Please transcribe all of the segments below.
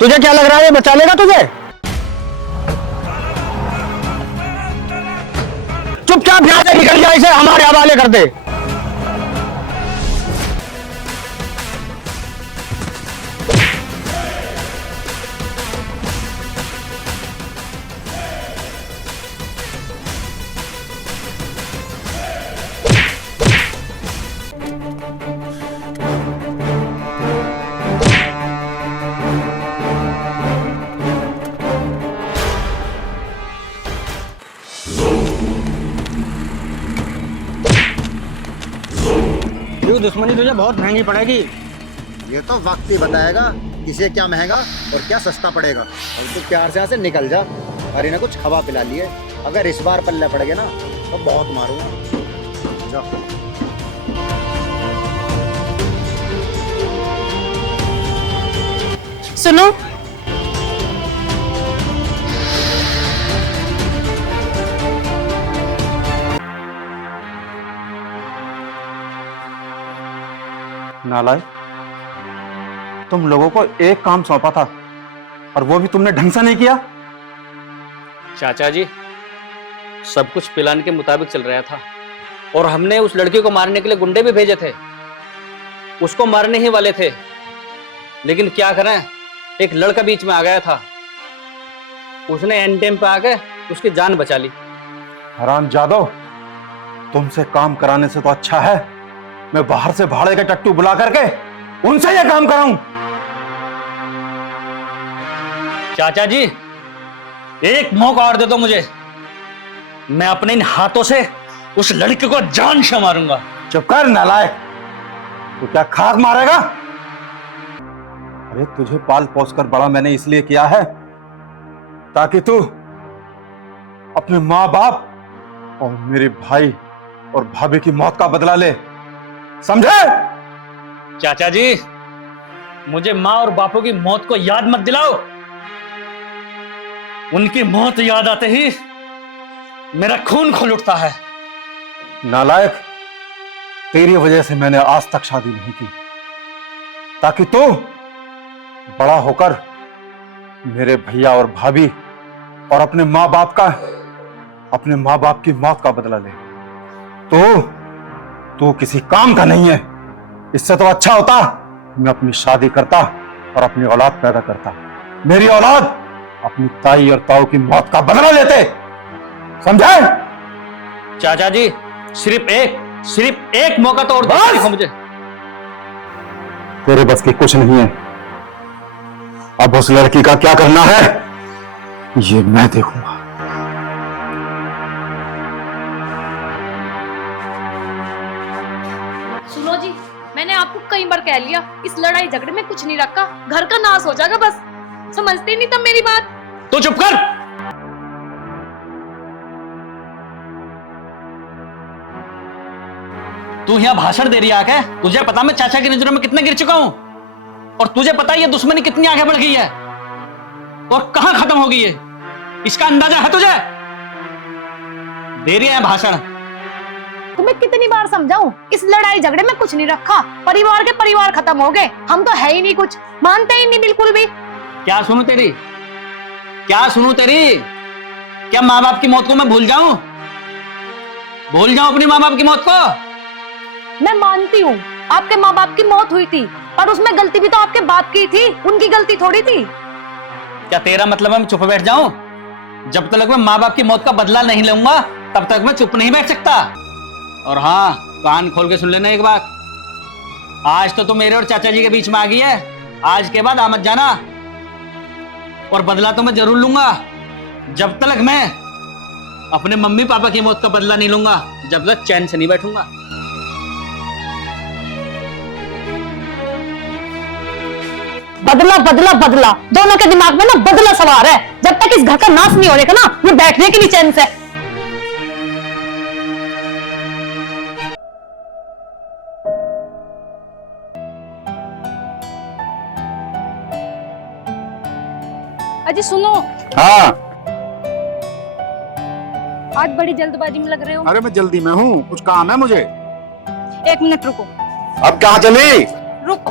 तुझे क्या लग रहा है ये बचा लेगा तुझे? चुपचाप यहां से निकल जा, इसे हमारे हवाले कर दे। दुश्मनी तुझे बहुत महंगी पड़ेगी। ये तो वक्त ही बताएगा किसे क्या महंगा और क्या सस्ता पड़ेगा। और तू प्यार से यहाँ से निकल जा। अरे ने कुछ खवा पिला लिए, अगर इस बार पल्ले पड़ गए ना तो बहुत मारूंगा। जा। सुनो, नालायक, तुम लोगों को एक काम सौंपा था और वो भी तुमने ढंग से नहीं किया। चाचा जी, सब कुछ प्लान के मुताबिक चल रहा था और हमने उस लड़की को मारने के लिए गुंडे भी भेजे थे। उसको मारने ही वाले थे, लेकिन क्या करें, एक लड़का बीच में आ गया था। उसने एंड टाइम पे आके उसकी जान बचा ली। हराम जादव, तुमसे काम कराने से तो अच्छा है मैं बाहर से भाड़े के टट्टू बुला करके उनसे यह काम कराऊं। चाचा जी, एक मौका और दे दो मुझे, मैं अपने इन हाथों से उस लड़के को जान से मारूंगा। चुप कर नालायक, तू क्या खाक मारेगा? अरे तुझे पाल पोस कर बड़ा मैंने इसलिए किया है ताकि तू अपने माँ बाप और मेरे भाई और भाभी की मौत का बदला ले, समझे? चाचा जी, मुझे माँ और बापू की मौत को याद मत दिलाओ। उनकी मौत याद आते ही मेरा खून खौल उठता है। नालायक, तेरी वजह से मैंने आज तक शादी नहीं की ताकि तू बड़ा होकर मेरे भैया और भाभी और अपने माँ बाप की मौत का बदला ले। तू किसी काम का नहीं है। इससे तो अच्छा होता मैं अपनी शादी करता और अपनी औलाद पैदा करता। मेरी औलाद अपनी ताई और ताऊ की मौत का बदला लेते, समझे? चाचा जी, सिर्फ एक मौका तो और दो मुझे। तेरे बस की कुछ नहीं है। अब उस लड़की का क्या करना है ये मैं देखूंगा। सुनो जी, मैंने आपको कई बार कह लिया, इस लड़ाई झगड़े में कुछ नहीं रखा, घर का नाश हो जाएगा बस। समझते नहीं तब मेरी बात। तो चुप कर। तू यहाँ भाषण दे रही है? तुझे पता मैं चाचा की नजरों में कितना गिर चुका हूं, और तुझे पता है ये दुश्मनी कितनी आगे बढ़ गई है और कहां खत्म हो गई है, इसका अंदाजा है तुझे? दे रही है भाषण। तुम्हें कितनी बार समझाऊं, इस लड़ाई झगड़े में कुछ नहीं रखा, परिवार के परिवार खत्म हो गए, हम तो है ही नहीं, कुछ मानते ही नहीं बिल्कुल भी। क्या सुनूं तेरी? क्या माँ बाप की मौत को मैं भूल जाऊं अपनी माँ बाप की मौत को? मैं मानती हूँ आपके माँ बाप की मौत हुई थी, पर उसमें गलती भी तो आपके बाप की थी, उनकी गलती थोड़ी थी। क्या तेरा मतलब है मैं चुप बैठ जाऊं? जब तक मैं माँ बाप की मौत का बदला नहीं लूंगा तब तक मैं चुप नहीं बैठ सकता। और हाँ, कान खोल के सुन लेना एक बात, आज तो मेरे और चाचा जी के बीच में आ गई है, आज के बाद आ मत जाना, और बदला तो मैं जरूर लूंगा। जब तक मैं अपने मम्मी पापा की मौत का बदला नहीं लूंगा, जब तक चैन से नहीं बैठूंगा। बदला बदला बदला, दोनों के दिमाग में ना बदला सवार है। जब तक इस घर का नाश नहीं होने का ना, ये बैठने की भी चैन से। अजी सुनो, हाँ। आज बड़ी जल्दबाजी में लग रहे हो। अरे मैं जल्दी में हूँ, कुछ काम है मुझे। 1 मिनट रुको। अब कहाँ चली? रुको।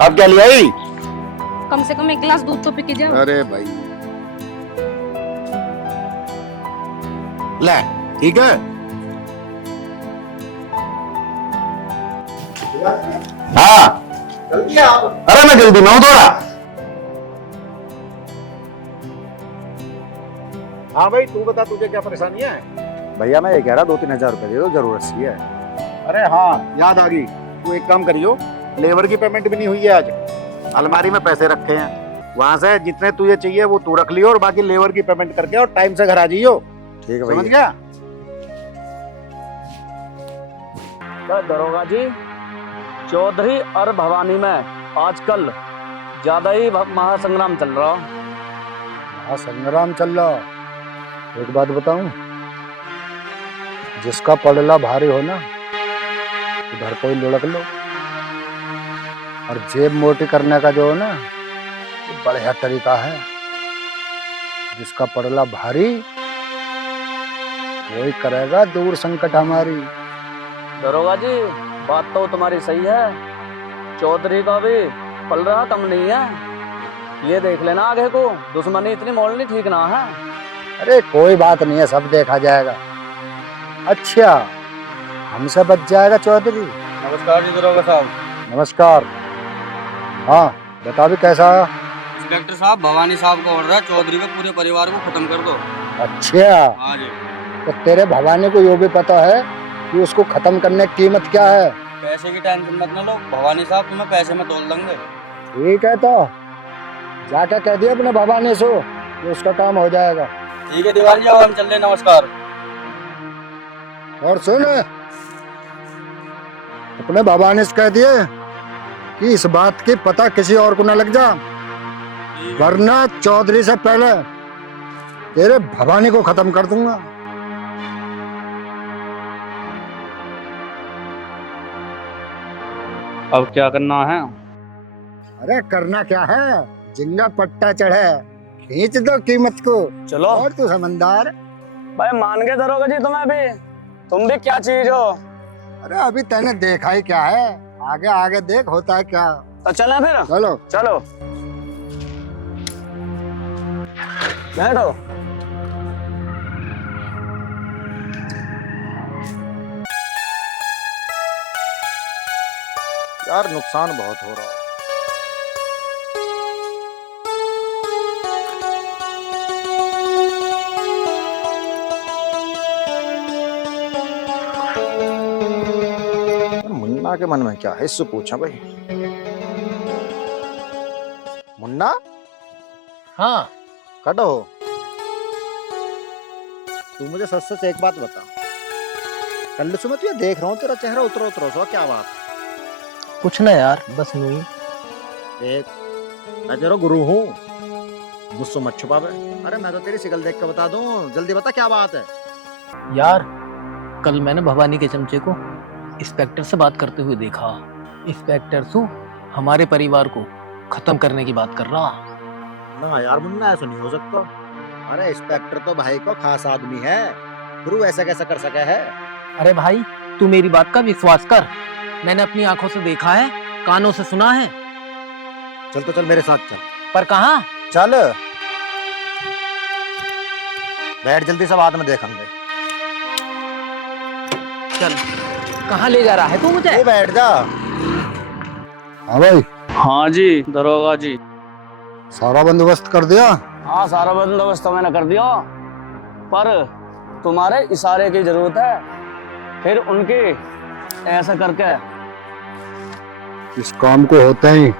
अब क्या ले आई? कम से कम 1 गिलास दूध तो पी के जाओ। अरे भाई ले, ठीक है। हाँ जल्दी आप। अरे मैं जल्दी में हूँ थोड़ा। हाँ भाई तू बता, तुझे क्या परेशानी है? भैया मैं ये कह रहा 2-3 हजार रुपए दे दो, जरूरत सी है। अरे हाँ याद आ गई, तू एक काम करियो, लेबर की पेमेंट भी नहीं हुई है आज। अलमारी में पैसे रखे हैं, वहां से जितने तुझे चाहिए वो तू रख लियो और बाकी लेबर की पेमेंट करके और टाइम से घर आ जाइयो। ठीक है समझ भैया। गया? दरोगा जी, चौधरी और भवानी में आजकल ज्यादा ही महासंग्राम चल रहा। हाँ संग्राम चल रहा। एक बात बताऊं, जिसका पड़ला भारी हो ना उधर कोई लुढ़क लो, और जेब मोटी करने का जो है ना वो बढ़िया तरीका है। जिसका पड़ला भारी वही करेगा दूर संकट हमारी। दरोगा जी, बात तो तुम्हारी सही है, चौधरी का भी पल रहा कम नहीं है। ये देख लेना आगे को, दुश्मनी इतनी मोलनी ठीक ना है। अरे कोई बात नहीं है, सब देखा जाएगा। अच्छा हमसे बच जाएगा चौधरी। नमस्कार जी दरोगा साहब। नमस्कार। हाँ बता भी कैसा आया? इंस्पेक्टर साहब, भवानी साहब का ऑर्डर है, चौधरी के पूरे परिवार को खत्म कर दो। अच्छा हाँ जी। तो तेरे भवानी को ये भी पता है कि उसको खत्म करने की कीमत क्या है? पैसे की टेंशन मत ना लो, भवानी साहब तुम्हें पैसे में तोल देंगे। ठीक है, तो जाके कह दिया अपने भवानी से कि उसका काम हो जाएगा। ठीक है तिवारी जी, अब हम चल रहे, नमस्कार। और सुन, अपने भवानी से कह दिए कि इस बात की पता किसी और को न लग जा, वरना चौधरी से पहले तेरे भवानी को खत्म कर दूंगा। अब क्या करना है? अरे करना क्या है, जिंगा पट्टा चढ़े, खींच दो कीमत को। चलो। और तू समझदार। भाई मान गए दरोगा जी तुम्हें भी, तुम भी क्या चीज हो। अरे अभी तैने देखा ही क्या है, आगे आगे देख होता है क्या। तो चले फिर। चलो चलो बैठो। यार नुकसान बहुत हो रहा है। मुन्ना के मन में क्या है, इससे पूछा भाई। मुन्ना, हाँ कटो। तू मुझे सच सच एक बात बता, कल से मैं तुझे देख रहा हूँ, तेरा चेहरा उतरो उतरो सो, क्या बात? कुछ ना यार, बस नहीं। देख, मैं तेरा गुरु हूँ, मुझसे मत छुपा बे। अरे मैं तो तेरी शिकल देख के बता दूं, जल्दी बता क्या बात है। यार कल मैंने भवानी के चमचे को इंस्पेक्टर से बात करते हुए देखा। इंस्पेक्टर सु हमारे परिवार को खत्म करने की बात कर रहा। ना यार मुन्ना, ऐसा नहीं हो सकता। अरे इंस्पेक्टर तो भाई को खास आदमी है, गुरु ऐसा कैसा कर सका है? अरे भाई तू मेरी बात का विश्वास कर, मैंने अपनी आंखों से देखा है, कानों से सुना है। चल तो चल मेरे साथ चल। पर कहाँ? चल बैठ जल्दी, से बाद में देखेंगे। चल। कहाँ ले जा रहा है तू मुझे? तू बैठ जा। हाँ भाई, हाँ जी दरोगा जी। सारा बंदोबस्त कर दिया? हाँ सारा बंदोबस्त तो मैंने कर दिया, पर तुम्हारे इशारे की जरूरत है, फिर उनके ऐसा करके। इस काम को होते ही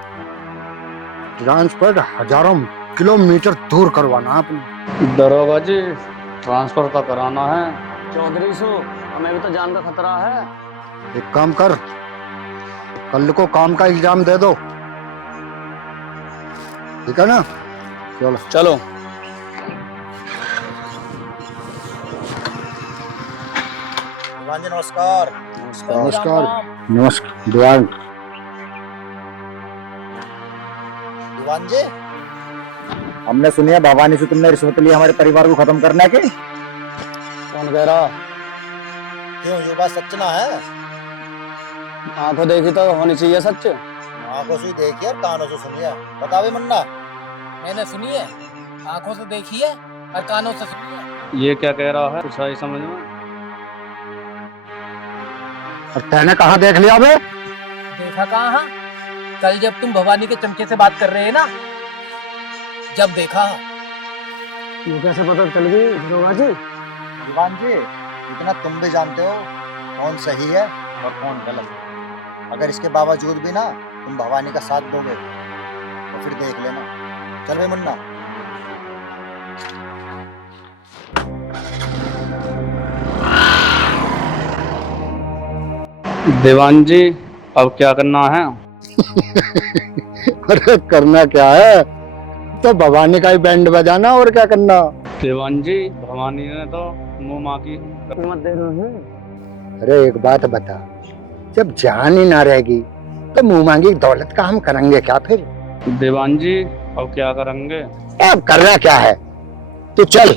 ट्रांसफर हजारों किलोमीटर दूर करवाना आपने। दरोगा जी, ट्रांसफर तो कराना है, चौधरी सु हमें भी तो जान का खतरा है। एक काम कर, कल को काम का इल्जाम दे दो, ठीक है ना? चलो चलो। दीवान जी नमस्कार। नमस्कार। नमस्कार दीवान। दीवान जी, हमने सुनी है भवानी से तुमने रिश्वत ली हमारे परिवार को खत्म करने की। कौन कह रहा? क्यों, ये बात सच ना है? आंखों देखी तो होनी चाहिए सच। आंखों से देखिए और कानों से सुनिए। बता भी मुन्ना। मैंने सुनी है, आंखों से देखी है और कानों से सुनी है। ये क्या कह रहा है कुछ है समझ में? और तैने कहाँ देख लिया बे? देखा कहाँ? कल जब तुम भवानी के चमचे से बात कर रहे हैं ना, जब देखा। ये कैसे पता चल गई दरोगा जी? दीवान जी, इतना तुम भी जानते हो कौन सही है और कौन गलत। अगर इसके बावजूद भी ना तुम भवानी का साथ दोगे तो फिर देख लेना। चल बे मुन्ना। दीवान जी अब क्या करना है? अरे करना क्या है, तो भवानी का ही बैंड बजाना, और क्या करना। दीवान जी भवानी ने तो मुंह माँ की अरे एक बात बता, जब जान ही ना रहेगी तो मुंह मांगी दौलत का हम करेंगे क्या फिर? दीवान जी अब क्या करेंगे? अब करना क्या है, तू चल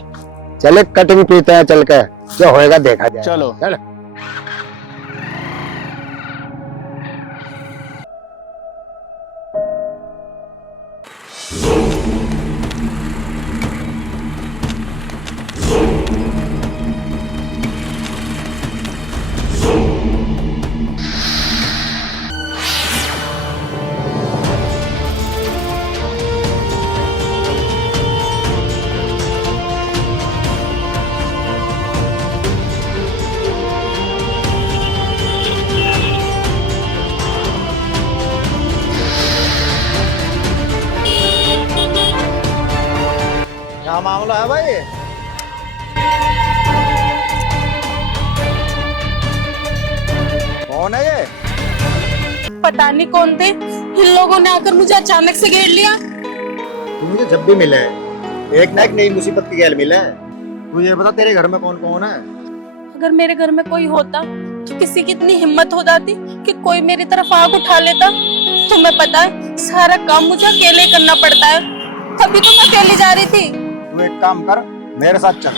चले कटिंग पीते हैं चल के, जो होएगा देखा जाए। चलो। चल। क्या मामला है भाई? कौन है ये? पता नहीं कौन थे, इन लोगों ने आकर मुझे अचानक से घेर लिया। तू मुझे जब भी मिले एक ना एक नई मुसीबत की गैल मिले। तू ये बता तेरे घर में कौन कौन है? अगर मेरे घर में कोई होता तो किसी की इतनी हिम्मत हो जाती कि कोई मेरी तरफ आग उठा लेता। तुम्हें पता है सारा काम मुझे अकेले करना पड़ता है, तभी तो मैं अकेली जा रही थी। तू एक काम कर, मेरे साथ चल।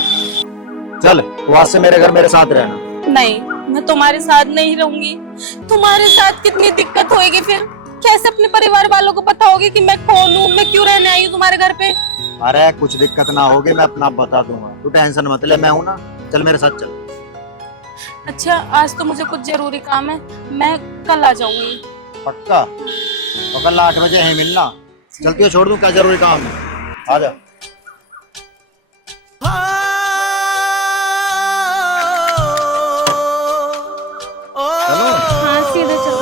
चल तू आज से मेरे घर मेरे साथ रहना। नहीं, मैं तुम्हारे साथ नहीं रहूंगी। तुम्हारे साथ कितनी दिक्कत होएगी फिर? कैसे अपने परिवार वालों को बताओगे कि मैं कौन हूँ, मैं क्यों रहने आई हूँ तुम्हारे घर पे? अरे कुछ दिक्कत ना होगी, मैं अपना बता दूंगा, तू टेंशन मत ले, मैं हूं ना। चल मेरे साथ चल। अच्छा, आज तो मुझे कुछ जरूरी काम है, मैं कल आ जाऊंगी। पक्का? तो कल 8 बजे यहीं मिलना। चलती हो, छोड़ दूं, क्या जरूरी काम है? आ जा। हाँ सीधे चलो।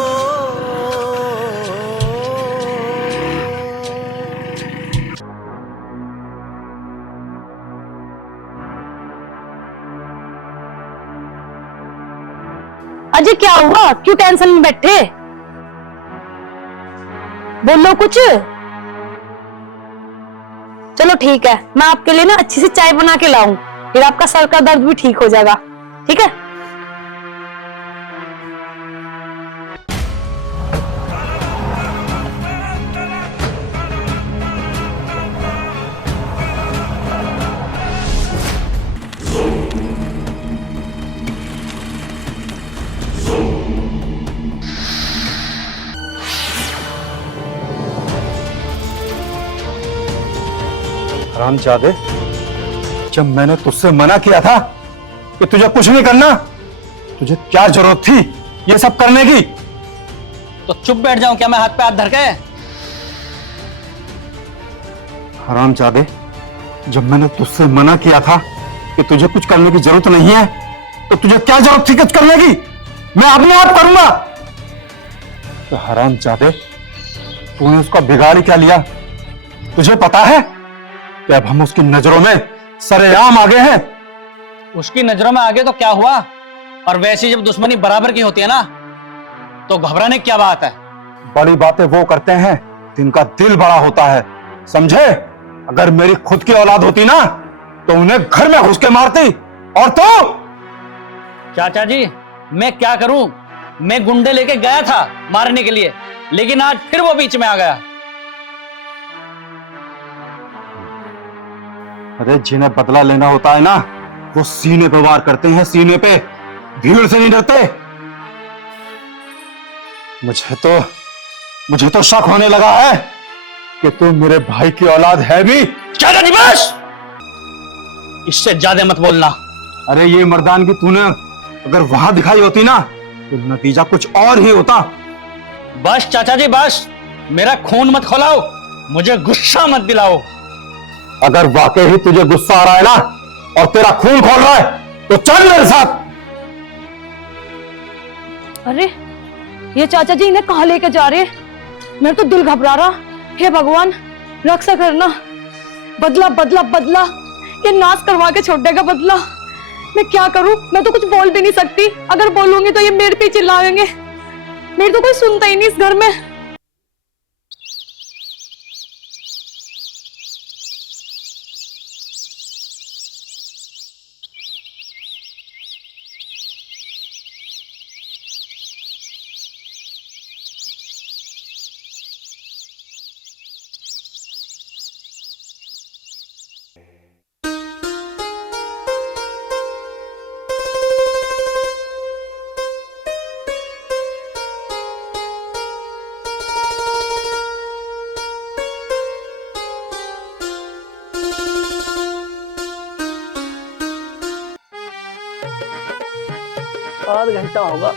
अजय क्या हुआ, क्यों टेंशन में बैठे? बोलो कुछ। चलो ठीक है, मैं आपके लिए ना अच्छी सी चाय बना के लाऊं, फिर आपका सर का दर्द भी ठीक हो जाएगा। ठीक है? हरामजादे, जब मैंने तुझसे मना किया था कि तुझे कुछ नहीं करना, तुझे क्या जरूरत थी ये सब करने की? तो चुप बैठ जाऊं क्या मैं हाथ पे हाथ धर के? हरामजादे, जब मैंने तुझसे मना किया था कि तुझे कुछ करने की जरूरत नहीं है, तो तुझे क्या जरूरत थी कुछ करने की? मैं अपने आप करूंगा। तो हरामजादे, तूने उसका बिगाड़ ही क्या लिया? तुझे पता है कि अब हम उसकी नजरों में सरेआम आगे हैं। उसकी नजरों में आगे तो क्या हुआ, और वैसे जब दुश्मनी बराबर की होती है ना, तो घबराने की क्या बात है? बड़ी बातें वो करते हैं जिनका दिल बड़ा होता है, समझे? अगर मेरी खुद की औलाद होती ना तो उन्हें घर में घुस के मारती। और तो चाचा जी, मैं क्या करूं? मैं गुंडे लेके गया था मारने के लिए, लेकिन आज फिर वो बीच में आ गया। अरे जिन्हें बदला लेना होता है ना, वो सीने पे वार करते हैं, सीने पे, भीड़ से नहीं डरते। मुझे तो शक होने लगा है कि तुम मेरे भाई की औलाद है भी। चाचा बस, इससे ज्यादा मत बोलना। अरे ये मर्दानगी तूने अगर वहां दिखाई होती ना, तो नतीजा कुछ और ही होता। बस चाचा जी बस, मेरा खून मत खौलाओ, मुझे गुस्सा मत दिलाओ। अगर वाकई ही तुझे गुस्सा आ रहा है ना, और तेरा खून खोल रहा है, तो चल मेरे साथ। अरे ये चाचा जी इन्हें कहाँ लेके जा रहे हैं? मेरा तो दिल घबरा रहा। हे भगवान, रक्षा करना। बदला बदला बदला, ये नाश करवा के छोड़ देगा बदला। मैं क्या करूं? मैं तो कुछ बोल भी नहीं सकती। अगर बोलूंगी तो ये मेरे पे चिल्लाएंगे। मेरी तो कोई सुनता ही नहीं इस घर में। आध घंटा होगा।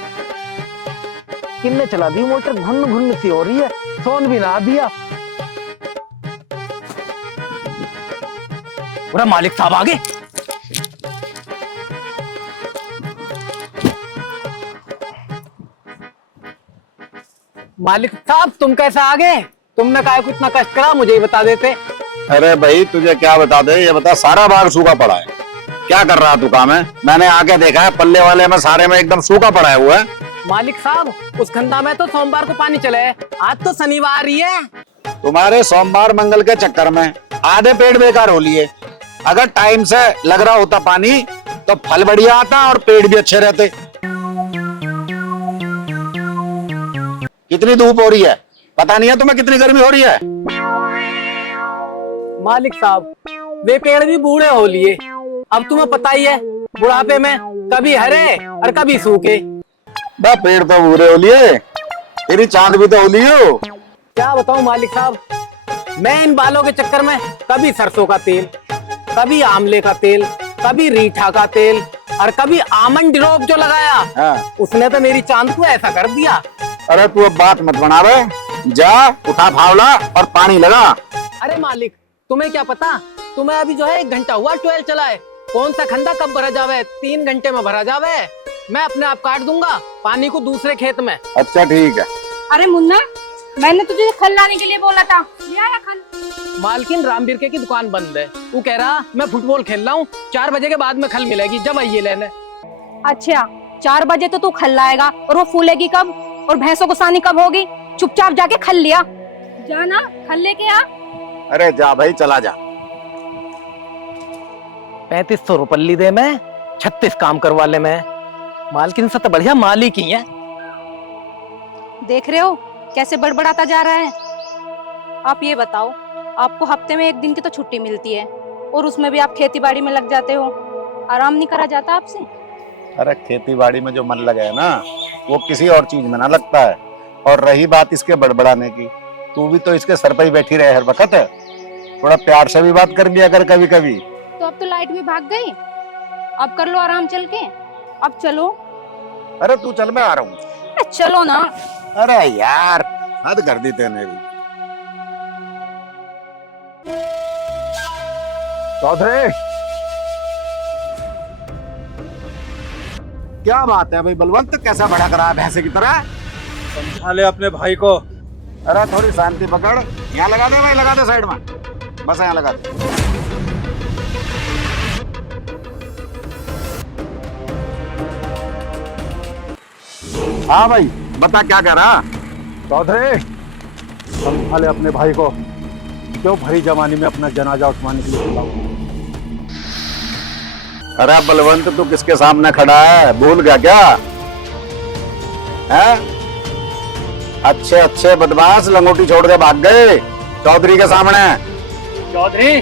किन्ने चला दी मोटर, घुन घुन सी हो रही है, सोन भी ना दिया। पूरा मालिक साहब आगे। मालिक साहब तुम कैसे आ गए? तुमने काहे को इतना कष्ट करा, मुझे ही बता देते। अरे भाई तुझे क्या बता दे, ये बता, सारा बाग सूखा पड़ा है। क्या कर रहा तू काम है? मैंने आके देखा है, पल्ले वाले में सारे में एकदम सूखा पड़ा हुआ है। मालिक साहब उस खंदा में तो सोमवार को पानी चले, आज तो शनिवार ही है। तुम्हारे सोमवार मंगल के चक्कर में आधे पेड़ बेकार हो लिए। अगर टाइम से लग रहा होता पानी तो फल बढ़िया आता और पेड़ भी अच्छे रहते। कितनी धूप हो रही है, पता नहीं है तुम्हें कितनी गर्मी हो रही है? मालिक साहब वे पेड़ भी बूढ़े हो लिए। अब तुम्हें पता ही है, बुढ़ापे में कभी हरे और कभी सूखे। बा पेड़ तो बूढ़े हो लिए, तेरी चांद भी तो हो ली हो। क्या बताऊं मालिक साहब, मैं इन बालों के चक्कर में कभी सरसों का तेल, कभी आंवले का तेल, कभी रीठा का तेल और कभी आमंड ड्रॉप जो लगाया, हाँ। उसने तो मेरी चांद को ऐसा कर दिया। अरे तू अब बात मत बना रहे, जा उठा फावला और पानी लगा। अरे मालिक तुम्हें क्या पता, तुम्हें अभी जो है 1 घंटा हुआ ट्वेल्व चला है। कौन सा खंदा कब भरा जावे? 3 घंटे में भरा जावे। मैं अपने आप काट दूंगा पानी को दूसरे खेत में। अच्छा ठीक है। अरे मुन्ना, मैंने तुझे खल लाने के लिए बोला था, ले आया खल। मालकिन रामबीर की दुकान बंद है, वो कह रहा मैं फुटबॉल खेल रहा हूँ, 4 बजे के बाद में खल मिलेगी, जब आइए लेने। अच्छा 4 बजे तो तू खल लाएगा, और वो फूलेगी कब? और भैंसों को सानी कब होगी? चुपचाप जाके खल लिया जाना, खल लेके आ। अरे जा भाई चला जा। 3500 रुपये दे मैं, 36 काम करवा ले मैं। मालकिन से तो बढ़िया मालिक ही है। देख रहे हो कैसे बड़बड़ाता जा रहा है। आप ये बताओ, आपको हफ्ते में 1 दिन की तो छुट्टी मिलती है, और उसमें भी आप खेती बाड़ी में लग जाते हो। आराम नहीं करा जाता आपसे? अरे खेती बाड़ी में जो मन लगे है ना, वो किसी और चीज में ना लगता है। और रही बात इसके बड़बड़ाने की, तू भी तो इसके सर पे ही बैठी रहे हर वक्त। थोड़ा प्यार से भी बात कर लिया कर कभी कभी। तो अब तो लाइट भी भाग गई, अब कर लो आराम चल के। अब चलो। अरे तू चल, मैं आ रहा हूँ। चलो ना। अरे यार हद कर दी तेने भी। चौधरी क्या बात है भाई बलवंत, कैसा भड़क रहा है भैंसे की तरह? समझा ले अपने भाई को। अरे थोड़ी शांति पकड़। यहाँ लगा दे भाई, लगा दे साइड में, बस यहाँ लगा दे। हाँ भाई बता क्या कह रहा? चौधरी समझा ले अपने भाई को, क्यों भरी जवानी में अपना जनाजा उठवाने के लिए बुलाऊं? अरे बलवंत तू किसके सामने खड़ा है, भूल गया क्या? हैं? अच्छे अच्छे बदमाश लंगोटी छोड़ के भाग गए चौधरी के सामने। चौधरी,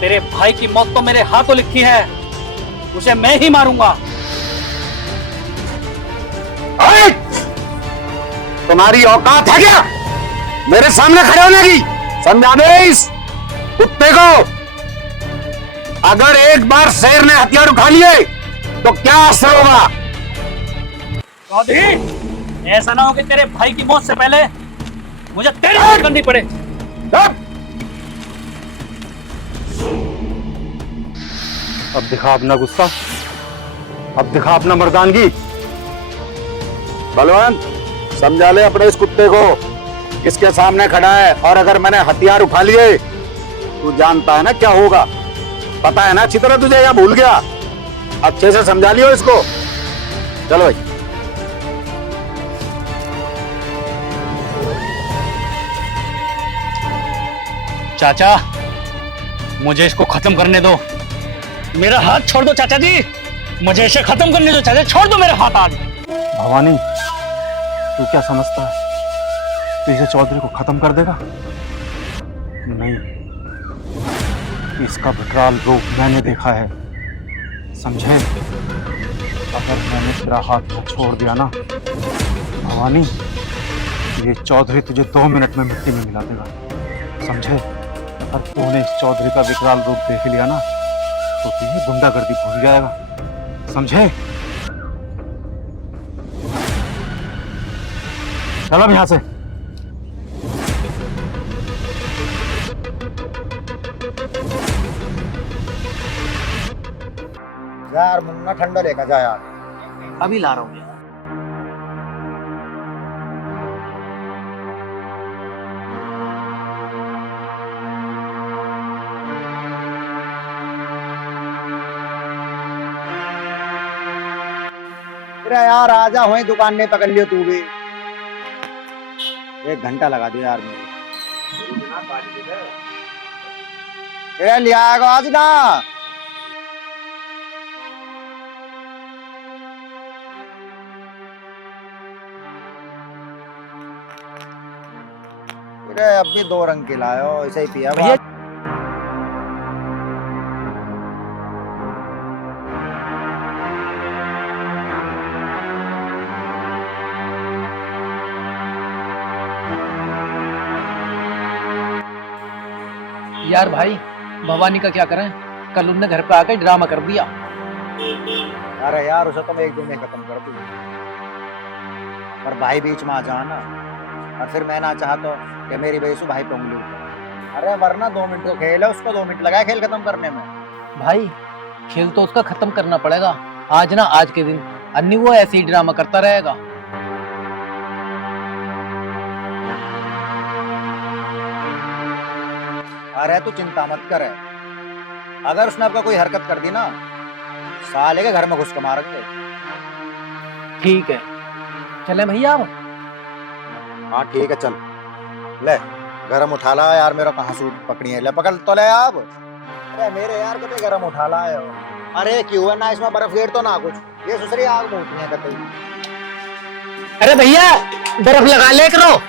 तेरे भाई की मौत तो मेरे हाथों लिखी है, उसे मैं ही मारूंगा। अरे! तुम्हारी औकात है क्या मेरे सामने खड़े होने की? समझा दे इस कुत्ते को, अगर एक बार शेर ने हथियार उठा लिए तो क्या असर होगा? चौधरी, ऐसा ना हो कि तेरे भाई की मौत से पहले मुझे तेरी मौत करनी पड़े। अब दिखा अपना गुस्सा, अब दिखा अपना मर्दानगी। बलवंत, समझा ले अपने इस कुत्ते को, किसके सामने खड़ा है, और अगर मैंने हथियार उठा लिए तू जानता है ना क्या होगा, पता है ना अच्छी तरह तुझे, या भूल गया? अच्छे से समझा लियो इसको। चलो भाई। चाचा, मुझे इसको खत्म करने दो। मेरा हाथ छोड़ दो चाचा जी, मुझे इसे खत्म करने दो चाचा, छोड़ दो मेरा हाथ आज। भवानी, तू क्या समझता है तू इसे चौधरी को खत्म कर देगा? नहीं, इसका विकराल रूप मैंने देखा है, समझे? अगर मैंने तेरा हाथ न छोड़ दिया ना भवानी, ये चौधरी तुझे 2 मिनट में मिट्टी में मिला देगा, समझे? अगर तूने इस चौधरी का विकराल रूप देख लिया ना तो तुझे गुंडागर्दी भूल जाएगा, समझे? चलो अब यहां से। यार मुन्ना ठंडा लेकर जा यार। अभी ला रहा हूँ। अरे यार आजा, वहीं दुकान में पकड़ लियो तू भी। 1 घंटा लगा दियो यार मुझे। ले आएगा आज ना। अरे अब भी 2 रंग के लायो, ऐसे ही पिया भैया। यार भाई, भवानी का क्या करें? कल उनने घर पे आकर ड्रामा कर दिया। अरे यार उसे तो मैं 1 दिन में खत्म कर दूँ, पर भाई बीच में आ जाए ना, और फिर मैं ना चाहा तो कि मेरी वजह से भाई पे उंगली उठे। अरे वरना 2 मिनट को खेल है, उसको 2 मिनट लगाए खेल खत्म करने में। भाई खेल तो उसका खत्म करना पड़ेगा आज ना, आज के दिन, अन्य वो ऐसे ही ड्रामा करता रहेगा। अरे तू चिंता मत कर, अगर उसने आपका कोई हरकत कर दी ना, साले के घर में घुस के मारेंगे। ठीक है, चले भैया अब। हाँ ठीक है चल। ले गरम उठा ला यार, मेरा कहाँ सूट पकड़ी है, ले पकड़ तो ले अब। अरे मेरे यार कते गरम उठा ला है। अरे क्यों है ना, इसमें बर्फ गिर तो ना कुछ, ये सुसरी आग में उठनी है कतई। अरे भैया बर्फ लगा ले करो।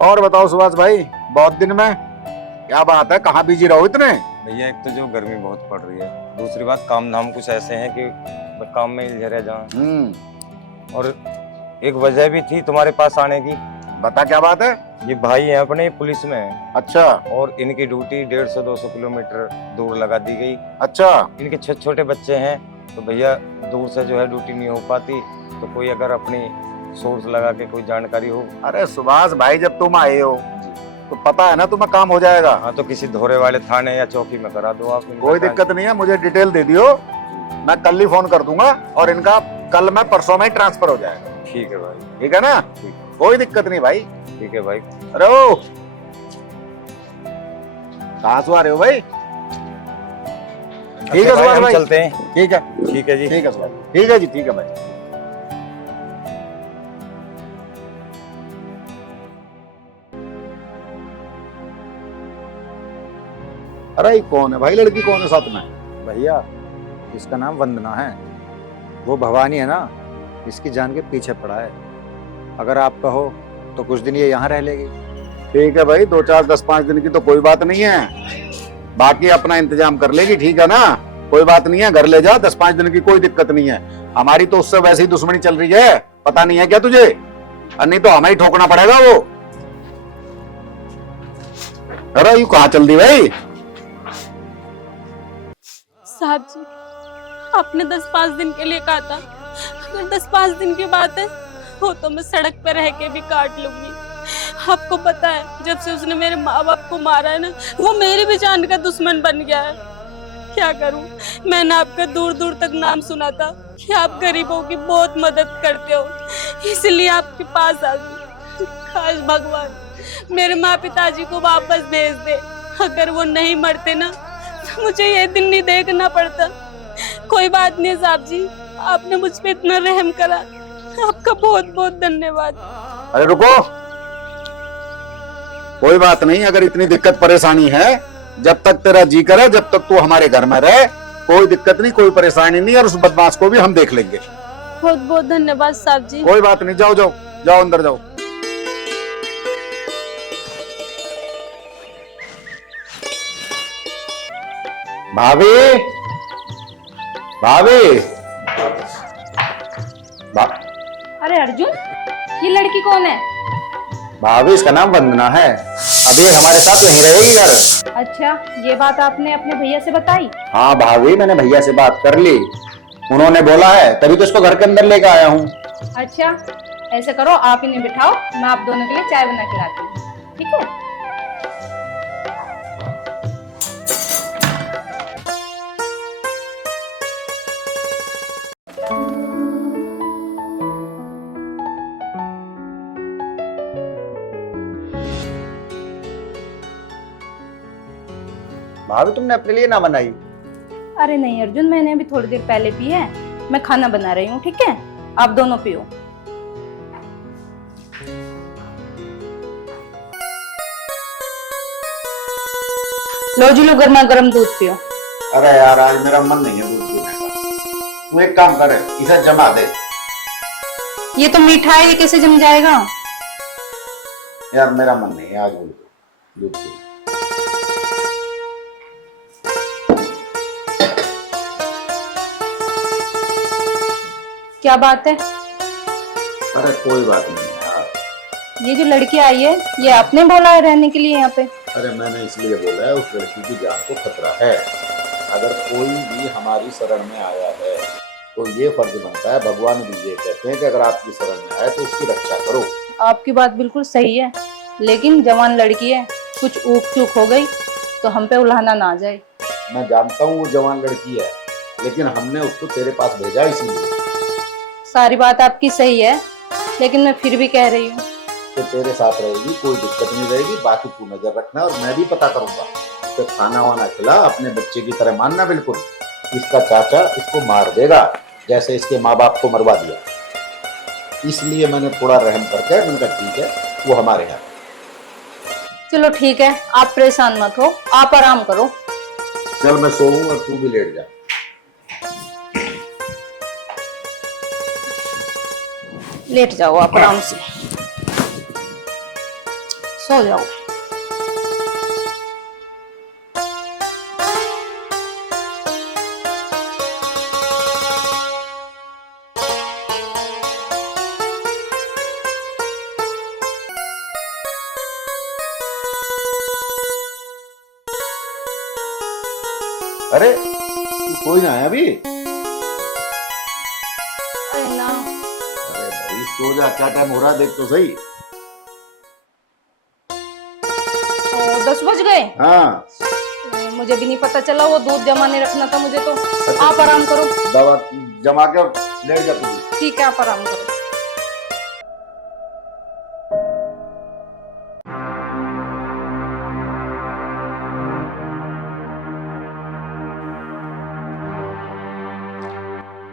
और बताओ सुभाष भाई, बहुत दिन में, क्या बात है, कहाँ बिजी रहो इतने? भैया एक तो जो गर्मी बहुत पड़ रही है, दूसरी बात काम धाम कुछ ऐसे हैं कि काम में उलझे रह जाऊं। और एक वजह भी थी तुम्हारे पास आने की। बता क्या बात है? ये भाई हैं अपने पुलिस में हैं। अच्छा। और इनकी ड्यूटी 150-200 किलोमीटर दूर लगा दी गई। अच्छा। इनके छोटे छोटे बच्चे हैं, तो भैया दूर से जो है ड्यूटी नहीं हो पाती, तो कोई अगर अपनी सोर्स लगा के कोई जानकारी हो। अरे सुभाष भाई, जब तुम आए हो तो पता है ना तुम्हें काम हो जाएगा। हाँ, तो किसी धोरे वाले थाने या चौकी में करा दो आप। कोई दिक्कत नहीं है, मुझे डिटेल दे दियो, मैं कल ही फोन कर दूंगा, और इनका कल में परसों में ही ट्रांसफर हो जाएगा। ठीक है भाई। ठीक है ना? कोई दिक्कत नहीं भाई। ठीक है भाई। अरे ओ कहाँ से आ रहे हो भाई? ठीक है सुभाष भाई, चलते हैं। ठीक है। ठीक है जी। ठीक है सुभाष, ठीक है जी, ठीक है भाई। अरे ये कौन है भाई, लड़की कौन है साथ में? भैया इसका नाम वंदना है। वो भवानी है ना, इसकी जान के पीछे पड़ा है। अगर आप कहो तो कुछ दिन ये यहाँ रह लेगी। ठीक है भाई, 2-4 10-5 दिन की तो कोई बात नहीं है, बाकी अपना इंतजाम कर लेगी, ठीक है ना? कोई बात नहीं है, घर ले जा, 10-5 दिन की कोई दिक्कत नहीं है। हमारी तो उससे वैसी दुश्मनी चल रही है, पता नहीं है क्या तुझे? नहीं तो हमें ही ठोकना पड़ेगा वो। अरे यू कहाँ चल दी भाई? साहब जी, आपने 10-5 दिन के लिए कहा था, अगर 10-5 दिन की बात है वो तो मैं सड़क पे रह के भी काट लूंगी। आपको पता है, जब से उसने मेरे माँ बाप को मारा है ना, वो मेरी भी जान का दुश्मन बन गया है। क्या करूं, मैंने आपका दूर दूर तक नाम सुना था कि आप गरीबों की बहुत मदद करते हो, इसलिए आपके पास आ गई। काश भगवान मेरे माँ पिताजी को वापस भेज दे। अगर वो नहीं मरते ना तो मुझे ये दिन नहीं देखना पड़ता। कोई बात नहीं साहब जी, आपने मुझ पे इतना रहम करा, आपका बहुत बहुत धन्यवाद। अरे रुको, कोई बात नहीं, अगर इतनी दिक्कत परेशानी है, जब तक तेरा जी करे, जब तक तू हमारे घर में रहे, कोई दिक्कत नहीं, कोई परेशानी नहीं, और उस बदमाश को भी हम देख लेंगे। बहुत बहुत धन्यवाद साहब जी। कोई बात नहीं, जाओ जाओ जाओ, अंदर जाओ। भाभी, भाभी, अरे अर्जुन, ये लड़की कौन है? भाभी इसका नाम वंदना है, अभी ये हमारे साथ यहीं रहेगी घर। अच्छा, ये बात आपने अपने भैया से बताई? हाँ भाभी, मैंने भैया से बात कर ली, उन्होंने बोला है, तभी तो इसको घर के अंदर लेकर आया हूँ। अच्छा, ऐसे करो, आप इन्हें बिठाओ, मैं आप दोनों के लिए चाय बना के लाती हूँ, ठीक है? भाभी तुमने अपने लिए ना बनाई? अरे नहीं अर्जुन, मैंने अभी थोड़ी देर पहले पी है, मैं खाना बना रही हूँ, ठीक है? आप दोनों पियो। लो जी, लो गर्मा गर्म दूध पियो। अरे यार, आज मेरा मन नहीं है दूध पीने का, तू एक काम कर, इसे जमा दे। ये तो मीठा है, ये कैसे जम जाएगा? यार मेरा मन नहीं है आज दूध पीने। क्या बात है? अरे कोई बात नहीं यार। ये जो लड़की आई है, ये आपने बोला है रहने के लिए यहाँ पे? अरे मैंने इसलिए बोला है, उस लड़की की जान को खतरा है। अगर कोई भी हमारी शरण में आया है तो ये फर्ज बनता है, भगवान भी ये कहते हैं कि अगर आपकी शरण में आए तो उसकी रक्षा करो। आपकी बात बिल्कुल सही है, लेकिन जवान लड़की है, कुछ ऊक चूक हो गई तो हम पे उल्हाना ना आ जाए। मैं जानता हूँ वो जवान लड़की है, लेकिन हमने उसको तेरे पास भेजा इसीलिए। सारी बात आपकी सही है, लेकिन मैं फिर भी कह रही हूँ कि तेरे साथ रहेगी, कोई दिक्कत नहीं रहेगी, बाकी तू नजर रखना और मैं भी पता करूंगा। तो खाना वाना खिला, अपने बच्चे की तरह मानना बिल्कुल। इसका चाचा इसको मार देगा जैसे इसके माँ बाप को मरवा दिया, इसलिए मैंने थोड़ा रहम करके मैंने कहा ठीक है, वो हमारे यहाँ। चलो ठीक है, आप परेशान मत हो, आप आराम करो। चल मैं सोऊं और तू भी लेट जा। लेट जाओ आप आराम से, सो जाओ। अरे तू कोई ना है अभी? अरे ना, अरे भाई सो जा, क्या टाइम हो रहा है देख तो सही। तो 10 बज गए। हाँ मुझे भी नहीं पता चला, वो दूध जमाने रखना था मुझे तो। आप आराम करो। दवा जमा के लेट जा तू। ठीक है, आप आराम करो।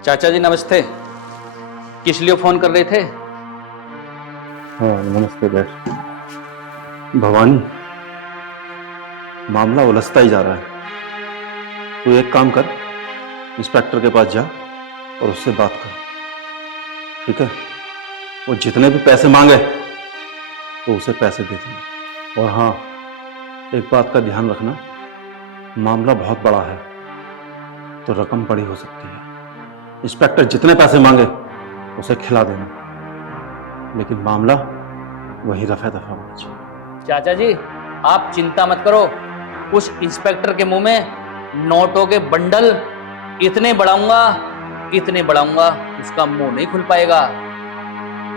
चाचा जी नमस्ते, किस लिए फोन कर रहे थे? हाँ नमस्ते बैठ। भवानी, मामला उलझता ही जा रहा है। तू एक काम कर, इंस्पेक्टर के पास जा और उससे बात कर, ठीक है? वो जितने भी पैसे मांगे तो उसे पैसे दे देना। और हाँ, एक बात का ध्यान रखना, मामला बहुत बड़ा है तो रकम बड़ी हो सकती है। इंस्पेक्टर जितने पैसे मांगे उसे खिला देना, लेकिन मामला वही रफा दफा होना चाहिए। चाचा जी आप चिंता मत करो, उस इंस्पेक्टर के मुंह में नोटों के बंडल इतने बढ़ाऊंगा उसका मुंह नहीं खुल पाएगा।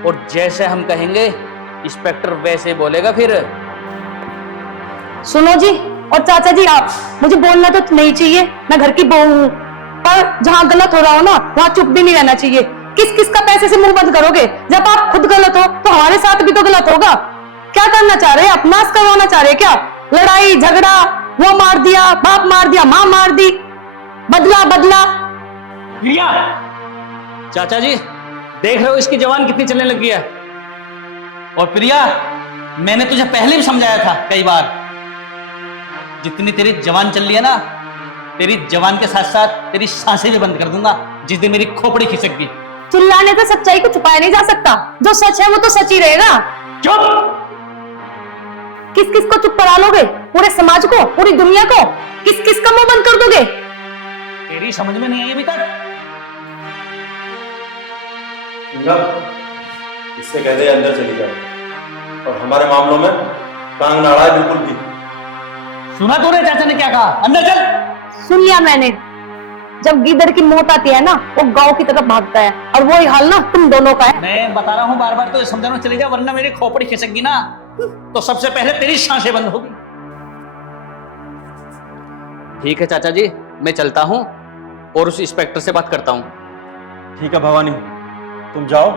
और जैसे हम कहेंगे इंस्पेक्टर वैसे बोलेगा। फिर सुनो जी और चाचा जी, आप मुझे बोलना तो नहीं चाहिए, मैं घर की बहू हूँ, पर जहाँ गलत हो रहा हो ना वहाँ चुप भी नहीं रहना चाहिए। किस किस का पैसे से मुंह बंद करोगे? जब आप खुद गलत हो तो हमारे साथ भी तो गलत होगा। क्या करना चाह रहे हैं? अपनास करवाना चाह रहे हैं क्या? लड़ाई झगड़ा, वो मार दिया, बाप मार दिया, माँ मार दी, बदला बदला। प्रिया, चाचा जी देख रहे हो इसकी जवान कितनी चलने लगी है। और प्रिया, मैंने तुझे पहले भी समझाया था कई बार, जितनी तेरी जवान चल रही है ना, तेरी जवान के साथ साथ तेरी सांसें भी बंद कर दूंगा जिस दिन मेरी खोपड़ी खिसक गई। चिल्लाने से सच्चाई को छुपाया नहीं जा सकता, जो सच है वो तो सच ही रहेगा। चुप! किस किस को चुप करा लोगे? पूरे समाज को, पूरी दुनिया को? किस किस का मुंह बंद कर दोगे? तेरी समझ में नहीं आई अभी तक? इससे कहते हैं अंदर चली जाए और हमारे मामलों में टांग ना अड़ाए बिल्कुल भी। सुना तूने चाचा ने क्या कहा? अंदर चल। सुन लिया मैंने। जब गीदड़ की मौत आती है ना, वो गांव की तरफ भागता है, और वही हाल ना तुम दोनों का है। मैं बता रहा हूँ बार बार, तो समझाना चली जा, वरना मेरी खोपड़ी खिसक गई ना तो सबसे पहले तेरी सांसें बंद होगी। ठीक है चाचा जी, मैं चलता हूँ और उस इंस्पेक्टर से बात करता हूँ। ठीक है भवानी, तुम जाओ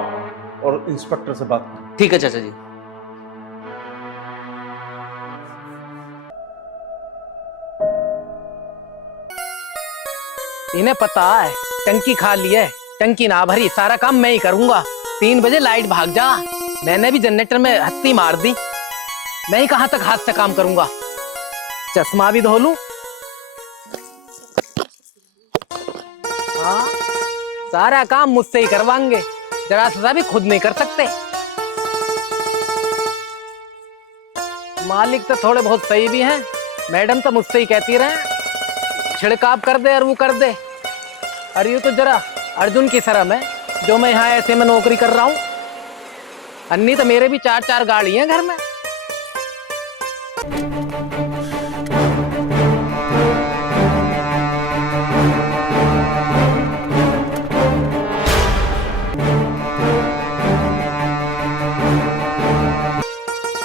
और इंस्पेक्टर से बात करो। ठीक है चाचा जी। इन्हें पता है टंकी खा ली है, टंकी ना भरी, सारा काम मैं ही करूंगा। 3 बजे लाइट भाग जा, मैंने भी जनरेटर में हत्ती मार दी, मैं ही कहां तक हाथ से काम करूंगा। चश्मा भी धो लूं। हाँ, सारा काम मुझसे ही करवाएंगे, जरा सा भी खुद नहीं कर सकते। मालिक तो थोड़े बहुत सही भी हैं, मैडम तो मुझसे ही कहती रहे छिड़काव कर दे और वो कर दे। अरे ये तो जरा अर्जुन की शर्म है जो मैं यहाँ ऐसे में नौकरी कर रहा हूँ। अन्नी तो मेरे भी 4-4 गाड़ी हैं घर में।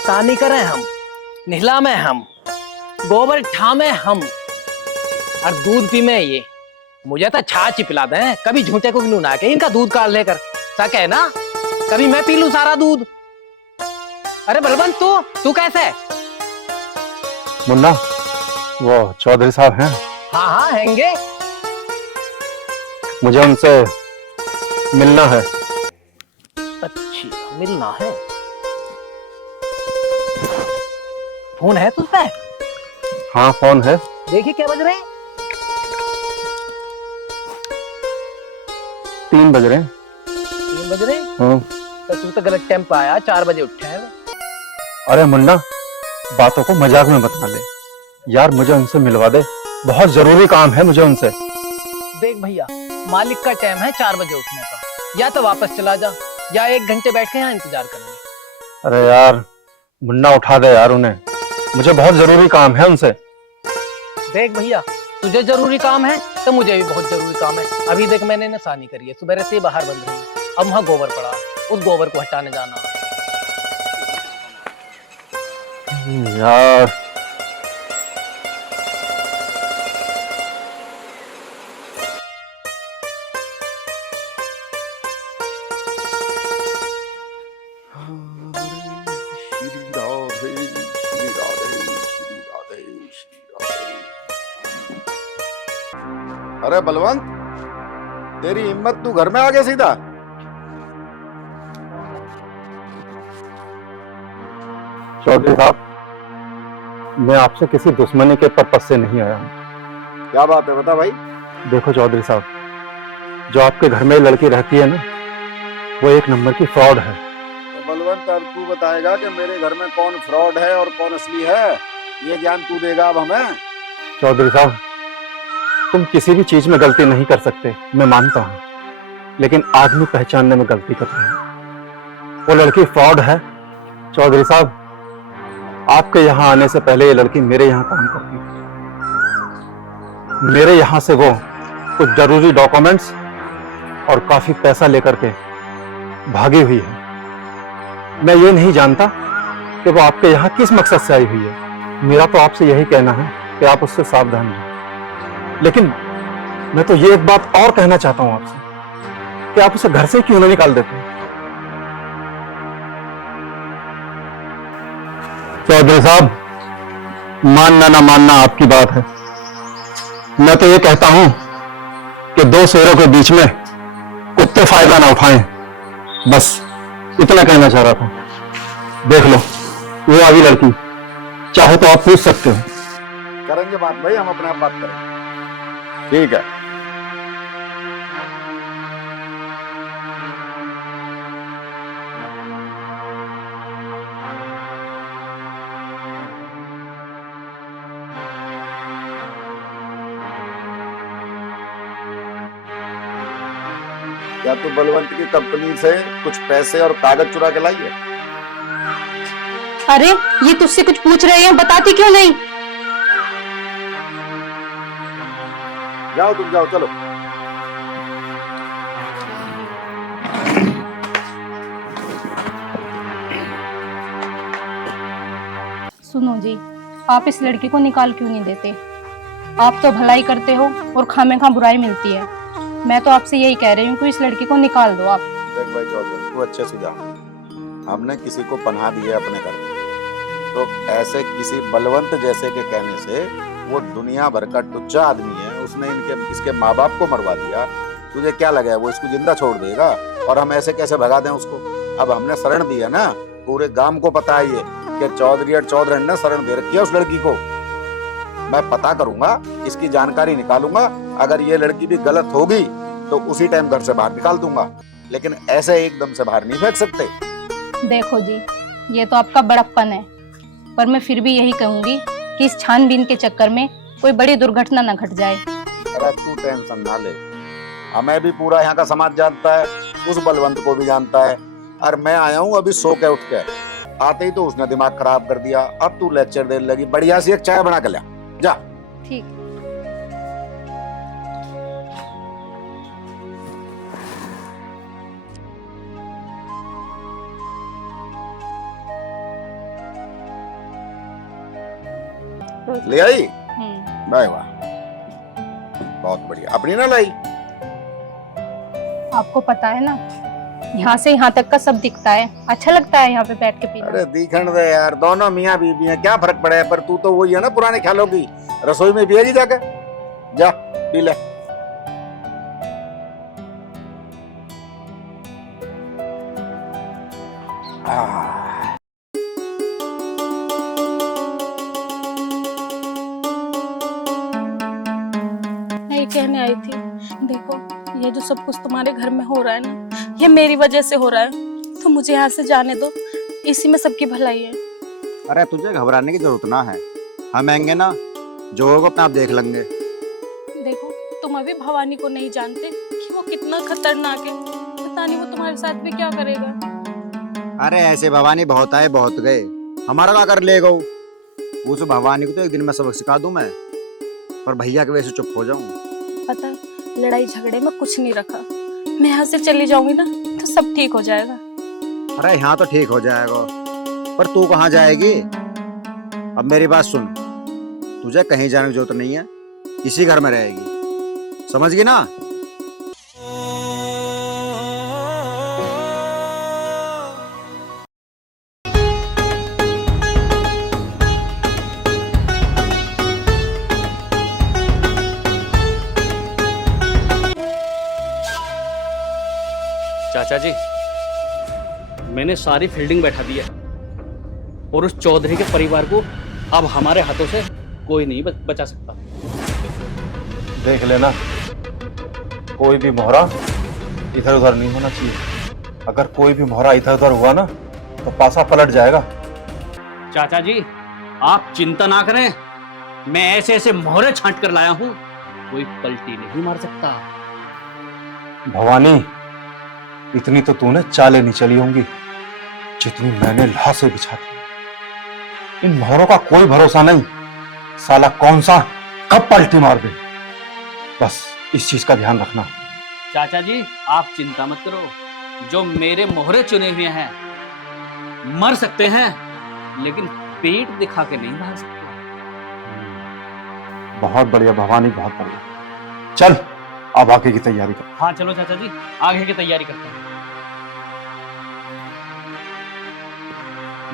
सानी करें हम, निहला में हम, गोबर ठामे हम, और दूध पी में ये। मुझे तो छाछ ही पिला दें, कभी झूठे को नू ना के इनका दूध काट लेकर सके है ना, कभी मैं पी लूं सारा दूध। अरे बलवंत, तू कैसे है? मुन्ना, वो चौधरी साहब हैं? हाँ हाँ हैंगे। मुझे उनसे मिलना है। अच्छी, मिलना है। फोन है तुझ पे? हाँ फोन है। देखिए क्या बज रहे हैं। 3 बज रहे हैं। 3 बज रहे हैं? हाँ। तो तू तो गलत टाइम पे आया, 4 बजे उठे हैं। अरे मुन्ना, बातों को मजाक में मत ले यार, मुझे उनसे मिलवा दे, बहुत जरूरी काम है मुझे उनसे। देख भैया, मालिक का टाइम है 4 बजे उठने का, या तो वापस चला जा या 1 घंटे बैठ के यहाँ इंतजार कर ले। अरे यार मुन्ना, उठा दे यार उन्हें, मुझे बहुत जरूरी काम है उनसे। देख भैया, तुझे जरूरी काम है तो मुझे भी बहुत जरूरी काम है। अभी देख मैंने नसानी करी है, सुबह से बाहर बंद रही, अब वहाँ गोबर पड़ा, उस गोबर को हटाने जाना। यार अरे बलवंत, तेरी हिम्मत, तू घर में आ गया सीधा। चौधरी साहब, मैं आपसे किसी दुश्मनी के पर्पस से नहीं आया हूं। क्या बात है, बता भाई। देखो चौधरी साहब, जो आपके घर में लड़की रहती है ना, वो एक नंबर की फ्रॉड है। तो बलवंत, अब तू बताएगा कि मेरे घर में कौन फ्रॉड है और कौन असली है? ये ज्ञान तू देगा अब हमें। चौधरी साहब, तुम किसी भी चीज में गलती नहीं कर सकते, मैं मानता हूँ, लेकिन आदमी पहचानने में गलती करते हैं। वो लड़की फ्रॉड है। चौधरी साहब, आपके यहाँ आने से पहले ये लड़की मेरे यहाँ काम करती थी। मेरे यहाँ से वो कुछ जरूरी डॉक्यूमेंट्स और काफी पैसा लेकर के भागी हुई है। मैं ये नहीं जानता कि वो आपके यहाँ किस मकसद से आई हुई है। मेरा तो आपसे यही कहना है कि आप उससे सावधान रहें। लेकिन मैं तो ये एक बात और कहना चाहता हूं आपसे कि आप उसे घर से क्यों ना निकाल देते हैं। चौधरी साहब, मानना ना मानना आपकी बात है। मैं तो ये कहता हूं कि दो शेरों के बीच में कुत्ते फायदा ना उठाएं। बस इतना कहना चाह रहा था। देख लो, वो आ गई लड़की, चाहो तो आप पूछ सकते हो। करेंगे बात भाई, हम अपने आप बात करेंगे। ठीक है। क्या तू बलवंत की कंपनी से कुछ पैसे और कागज चुरा के लाई है? अरे ये तुझसे कुछ पूछ रहे हैं, बताती क्यों नहीं? जाओ तुम जाओ, चलो। सुनो जी, आप इस लड़की को निकाल क्यों नहीं देते? आप तो भलाई करते हो और खामेखा बुराई मिलती है। मैं तो आपसे यही कह रही हूँ कि इस लड़की को निकाल दो आप। देख भाई चौधरी, तू अच्छे सुझाव। हमने किसी को पनाह दी है अपने घर में, तो ऐसे किसी बलवंत जैसे के कहने से, वो दुनिया भर का टुच्चा आदमी है, उसने इसके माँ बाप को मरवा दिया। तुझे क्या लगा है वो इसको जिंदा छोड़ देगा? और हम ऐसे कैसे भगा दें उसको? अब हमने शरण दिया ना, पूरे गांव को पता है ये कि चौधरी और चौधरी ने शरण दे रखी है उस लड़की को। मैं पता करूंगा, इसकी जानकारी निकालूंगा। अगर ये लड़की भी गलत होगी तो उसी टाइम घर से बाहर निकाल दूंगा, लेकिन ऐसे एकदम से बाहर नहीं फेंक सकते। देखो जी, ये तो आपका बड़प्पन है, पर मैं फिर भी यही कहूंगी कि इस छानबीन के चक्कर में कोई बड़ी दुर्घटना न घट जाए। अरे तू टेंशन ना ले, हमें भी पूरा यहाँ का समाज जानता है, उस बलवंत को भी जानता है। और मैं आया हूँ अभी सो के उठ के, आते ही तो उसने दिमाग खराब कर दिया। अब तू लेक्चर देने लगी, बढ़िया सी एक चाय बना के ले जा। ठीक। ले आई? वाह वाह, बहुत बढ़िया। अपनी ना लाई? आपको पता है ना, यहाँ से यहाँ तक का सब दिखता है। अच्छा लगता है यहाँ पे बैठ के पीना। अरे दिखण दे यार, दोनों मियाँ बीबी हैं, क्या फर्क पड़े? पर तू तो वही है ना पुराने ख्यालों की। रसोई में पिएगी जाके, जा पी ले। मैं कहने आई थी, देखो ये जो सब कुछ तुम्हारे घर में हो रहा है ना, ये मेरी वजह से हो रहा है। तो मुझे यहाँ से जाने दो, इसी में सबकी भलाई है। अरे तुझे घबराने की जरूरत ना है, हम आएंगे ना, जो होगा अपने आप देख लेंगे। देखो तुम अभी भवानी को नहीं जानते कि वो कितना खतरनाक है। पता नहीं वो तुम्हारे साथ भी क्या करेगा। अरे ऐसे भवानी बहुत आए बहुत गए, हमारा क्या कर लेगा? उस भवानी को तो एक दिन में सबक सिखा दूं मैं, पर भैया के वजह से चुप हो जाऊं। पता है, लड़ाई झगड़े में कुछ नहीं रखा। मैं यहाँ से चली जाऊंगी ना तो सब ठीक हो जाएगा। अरे यहाँ तो ठीक हो जाएगा, पर तू कहाँ जाएगी? अब मेरी बात सुन, तुझे कहीं जाने की जरूरत नहीं है, इसी घर में रहेगी, समझ गई ना? चाचा जी, मैंने सारी फील्डिंग बैठा दी है और उस चौधरी के परिवार को अब हमारे हाथों से कोई नहीं बचा सकता। देख लेना, कोई भी मोहरा इधर उधर नहीं होना चाहिए। अगर कोई भी मोहरा इधर उधर हुआ ना तो पासा पलट जाएगा। चाचा जी आप चिंता ना करें, मैं ऐसे ऐसे मोहरे छांट कर लाया हूं, कोई पलटी नहीं मार सकता। भवानी, इतनी तो तूने चालें नहीं चली होंगी जितनी मैंने लाशें बिछा दी। इन मोहरों का कोई भरोसा नहीं, साला कौन सा कब पलटी मार दे। बस इस चीज का ध्यान रखना। चाचा जी आप चिंता मत करो, जो मेरे मोहरे चुने हुए हैं मर सकते हैं लेकिन पेट दिखा के नहीं भाग सकते। बहुत बढ़िया भवानी, बहुत बढ़िया। चल अब आगे की तैयारी कर। हाँ चलो चाचा जी आगे की तैयारी करते हैं।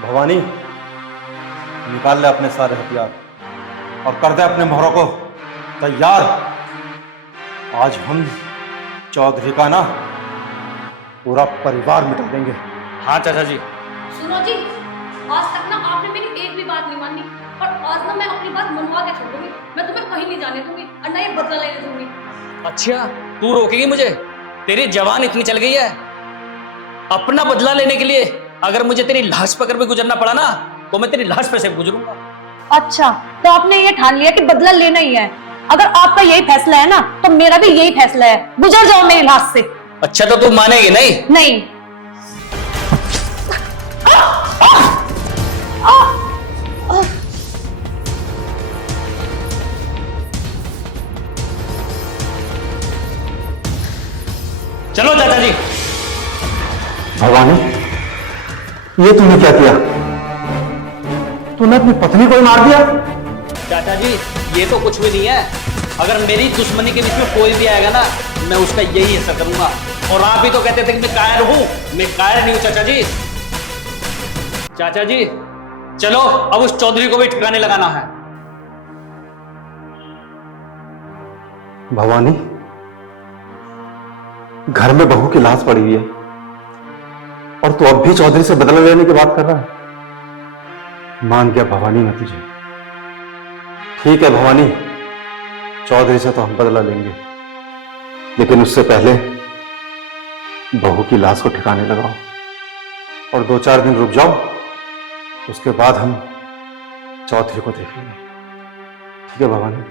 भवानी, निकाल ले अपने सारे हथियार और कर दे अपने मोहरों को तैयार। आज हम चौधरी का ना पूरा परिवार मिटा देंगे। हाँ चाचा जी। सुनो जी, आज तक ना आपने मेरी एक भी बात नहीं मानी और आज ना मैं अपनी बात मनवा के छोड़ूंगी। मैं तुम्हें कहीं नहीं जाने दूंगी और ना ये बदला लेने दूंगी। अच्छा तू रोकेगी मुझे? तेरी जवान इतनी चल गई है, अपना बदला लेने के लिए अगर मुझे तेरी लाश पकड़ पे गुजरना पड़ा ना तो मैं तेरी लाश पे से गुजरूंगा। अच्छा तो आपने ये ठान लिया कि बदला लेना ही है। अगर आपका यही फैसला है ना तो मेरा भी यही फैसला है, गुजर जाओ मेरी लाश से। अच्छा तो तू मानेगी नहीं? नहीं। चलो चाचा जी। भवानी, ये तूने क्या किया? तूने अपनी पत्नी को ही मार दिया? चाचा जी ये तो कुछ भी नहीं है, अगर मेरी दुश्मनी के बीच में कोई भी आएगा ना मैं उसका यही हिस्सा करूंगा। और आप ही तो कहते थे कि मैं कायर हूं, मैं कायर नहीं हूं चाचा जी। चाचा जी चलो अब उस चौधरी को भी ठिकाने लगाना है। भवानी, घर में बहू की लाश पड़ी हुई है और तू अब भी चौधरी से बदला लेने की बात कर रहा है। मान गया भवानी मैं तुझे। ठीक है भवानी, चौधरी से तो हम बदला लेंगे, लेकिन उससे पहले बहू की लाश को ठिकाने लगाओ और 2-4 दिन रुक जाओ, उसके बाद हम चौधरी को देखेंगे। ठीक है भवानी?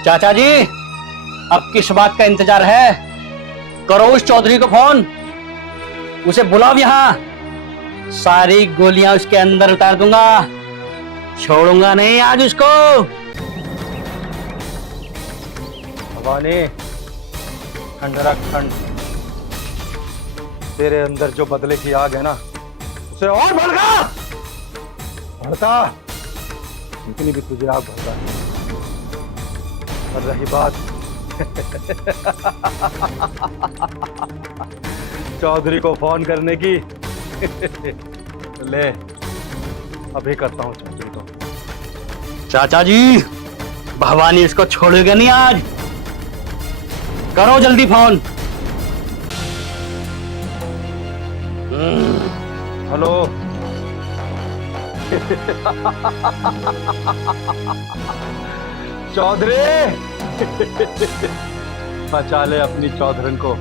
चाचा जी अब किस बात का इंतजार है? करो उस चौधरी को फोन, उसे बुलाओ यहाँ, सारी गोलियां उसके अंदर उतार दूंगा, छोड़ूंगा नहीं आज उसको। भवानी, ठंड रख ठंड। तेरे अंदर जो बदले की आग है ना उसे और भड़का जितनी भी तुझे आग भड़का है। और रही बात चौधरी को फोन करने की ले अभी करता हूं चौधरी को। चाचा जी भवानी इसको छोड़ेगा नहीं आज, करो जल्दी फोन। हेलो चौधरी, बचा ले अपनी चौधरन को।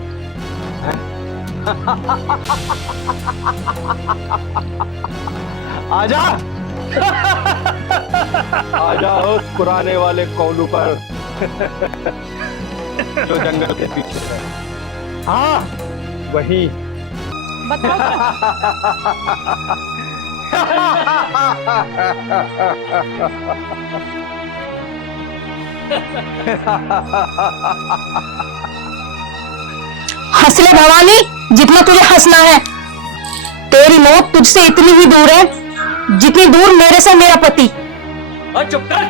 आजा आजा उस पुराने वाले कोलू पर जो जंगल के पीछे है। हाँ वही। हंस ले भवानी, जितना तुझे हंसना है। तेरी मौत तुझसे इतनी ही दूर है जितनी दूर मेरे से मेरा पति। और चुप कर,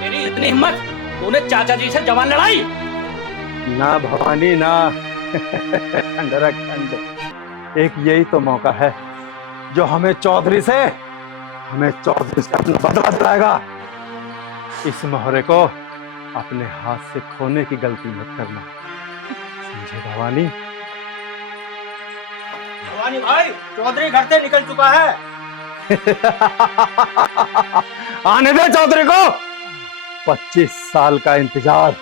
तेरी इतनी हिम्मत, तूने चाचा जी से जवान लड़ाई? ना भवानी ना, खंड रे खंड। एक यही तो मौका है जो हमें चौधरी से अपना बदला दिलाएगा। इस मोहरे को अपने हाथ से खोने की गलती मत करना, समझे भवानी? भवानी भाई, चौधरी घर से निकल चुका है। आने दे चौधरी को। 25 साल का इंतजार,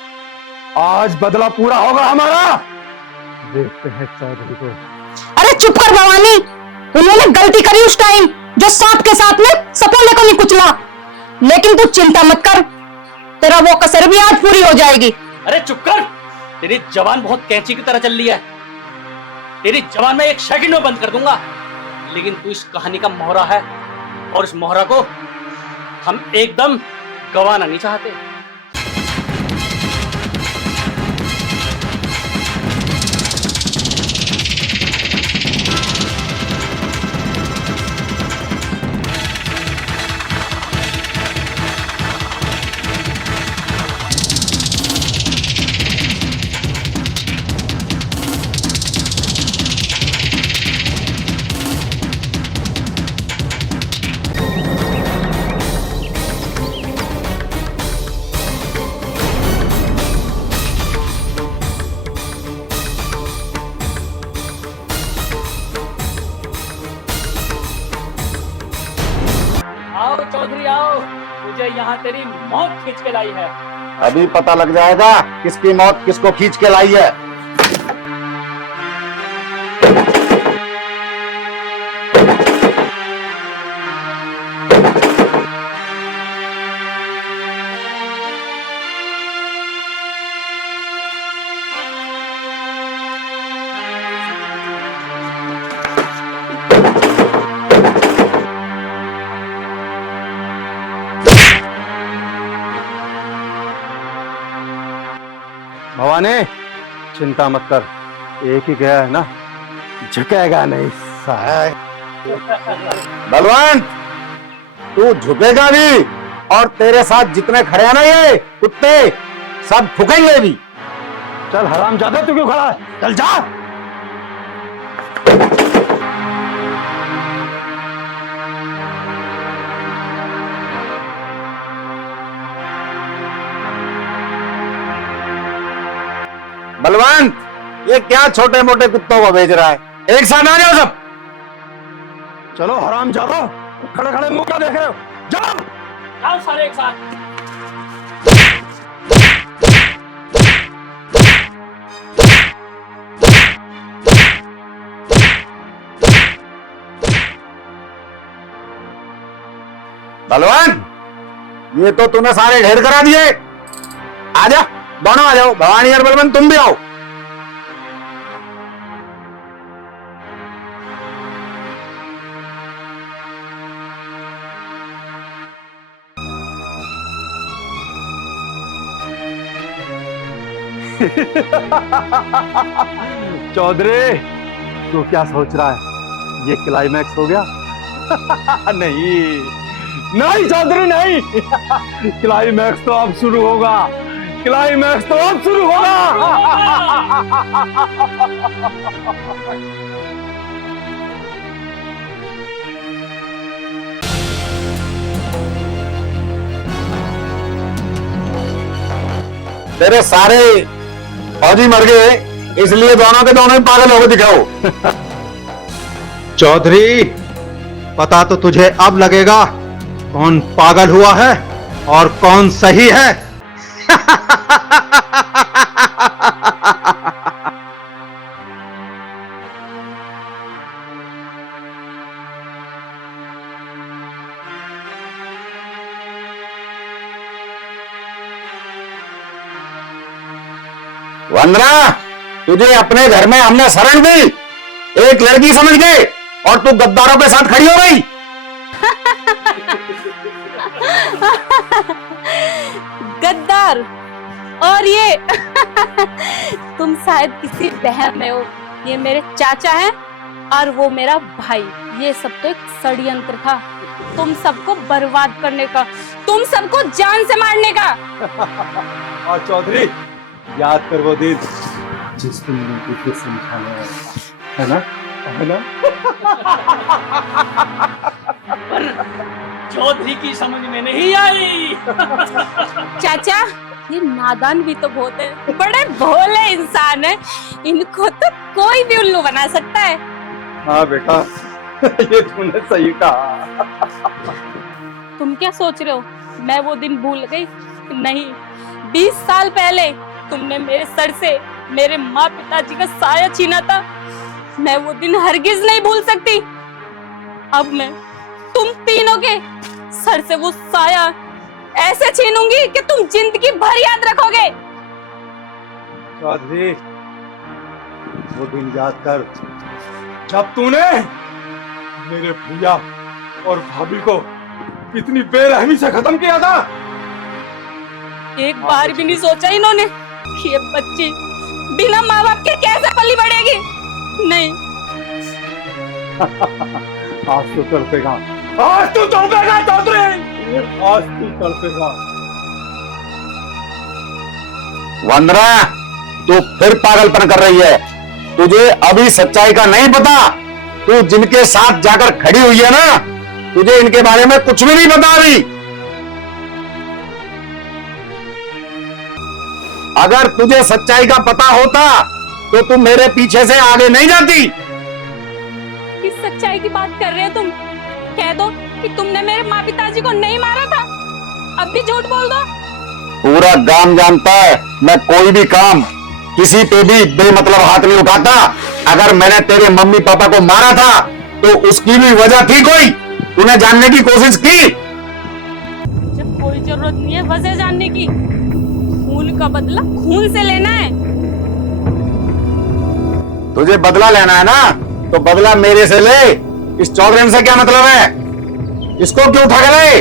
आज बदला पूरा होगा हमारा। देखते हैं चौधरी को। अरे चुप कर भवानी, उन्होंने गलती करी उस टाइम जो सांप के साथ में सपोले को नहीं कुचला। लेकिन तू चिंता मत कर, तेरा वो कसर भी आज पूरी हो जाएगी। अरे चुप कर, तेरी जवान बहुत कैंची की तरह चल रही है। तेरी जवान में एक सेकंड में बंद कर दूंगा। लेकिन तू इस कहानी का मोहरा है और इस मोहरा को हम एकदम गंवाना नहीं चाहते। आओ चौधरी आओ, मुझे यहाँ तेरी मौत खींच के लाई है। अभी पता लग जाएगा किसकी मौत किसको खींच के लाई है। भवानी चिंता मत कर, एक ही गया है ना, झुकेगा नहीं साहब। बलवंत, तू झुकेगा भी और तेरे साथ जितने खड़े हैं ना ये कुत्ते, सब ठुकेंगे भी। चल हरामजादा, तू क्यों खड़ा है? चल जा। बलवंत, ये क्या छोटे मोटे कुत्तों को भेज रहा है? एक साथ आ जाओ सब। चलो हरामजादा, खड़े खड़े मुंह क्या देख रहे हो? जाओ। आओ सारे एक साथ। बलवंत, ये तो तूने सारे ढेर करा दिए। आजा, दोनों आ जाओ, भवानी और बलवंत तुम भी आओ। चौधरी, तू क्या सोच रहा है? ये क्लाइमैक्स हो गया? नहीं नहीं चौधरी नहीं। क्लाइमैक्स तो अब शुरू होगा, क्लाइमैक्स तो अब शुरू होगा। तेरे सारे फौजी मर गए, इसलिए दोनों के दोनों ही पागल हो गए दिखाओ। चौधरी, पता तो तुझे अब लगेगा कौन पागल हुआ है और कौन सही है। वंदना, तुझे अपने घर में हमने शरण दी, एक लड़की समझ के, और तू गद्दारों के साथ खड़ी हो गई। गद्दार और ये तुम शायद किसी बहम में हो। ये मेरे चाचा हैं और वो मेरा भाई। ये सब तो एक षड्यंत्र था, तुम सबको बर्बाद करने का, तुम सबको जान से मारने का। और चौधरी, याद कर वो दिन जिस दिन मैं तुझे समझाने आया, है ना? है ना? चौधरी की समझ में नहीं आई। चाचा, ये नादान भी तो बहुत है, बड़े भोले इंसान है, इनको तो कोई भी उल्लू बना सकता है। हाँ बेटा, ये तूने सही कहा। तुम क्या सोच रहे हो मैं वो दिन भूल गई? नहीं, 20 साल पहले तुमने मेरे सर से मेरे माँ पिताजी का साया छीना था, मैं वो दिन हरगिज नहीं भूल सकती। अब मैं तुम तीनों के सर से वो साया ऐसे छीनूंगी कि तुम जिंदगी भर याद रखोगे। चौधरी, वो दिन याद कर जब तूने मेरे भैया और भाभी को इतनी बेरहमी से खत्म किया था। एक बार भी नहीं सोचा इन्होंने कि ये बच्ची बिना माँ बाप के कैसे पली बढ़ेगी। नहीं, आज तो तड़पेगा, आज तू तड़पेगा चौधरी, आज तू तड़पेगा। वंदना, तू फिर पागलपन कर रही है। तुझे अभी सच्चाई का नहीं पता। तू जिनके साथ जाकर खड़ी हुई है ना, तुझे इनके बारे में कुछ भी नहीं पता अभी। अगर तुझे सच्चाई का पता होता तो तुम मेरे पीछे से आगे नहीं जाती। किस सच्चाई की बात कर रहे हो तुम? कह दो कि तुमने मेरे माँ पिताजी को नहीं मारा था, अब भी झूठ बोल दो। पूरा गांव जानता है मैं कोई भी काम किसी पे भी बेमतलब हाथ नहीं उठाता। अगर मैंने तेरे मम्मी पापा को मारा था तो उसकी भी वजह थी कोई, तूने जानने की कोशिश की? जब कोई जरूरत नहीं है वजह जानने की, खून का बदला खून से लेना है। तुझे बदला लेना है ना, तो बदला मेरे से ले। इस चौधरी से क्या मतलब है? इसको क्यों उठा के लाए?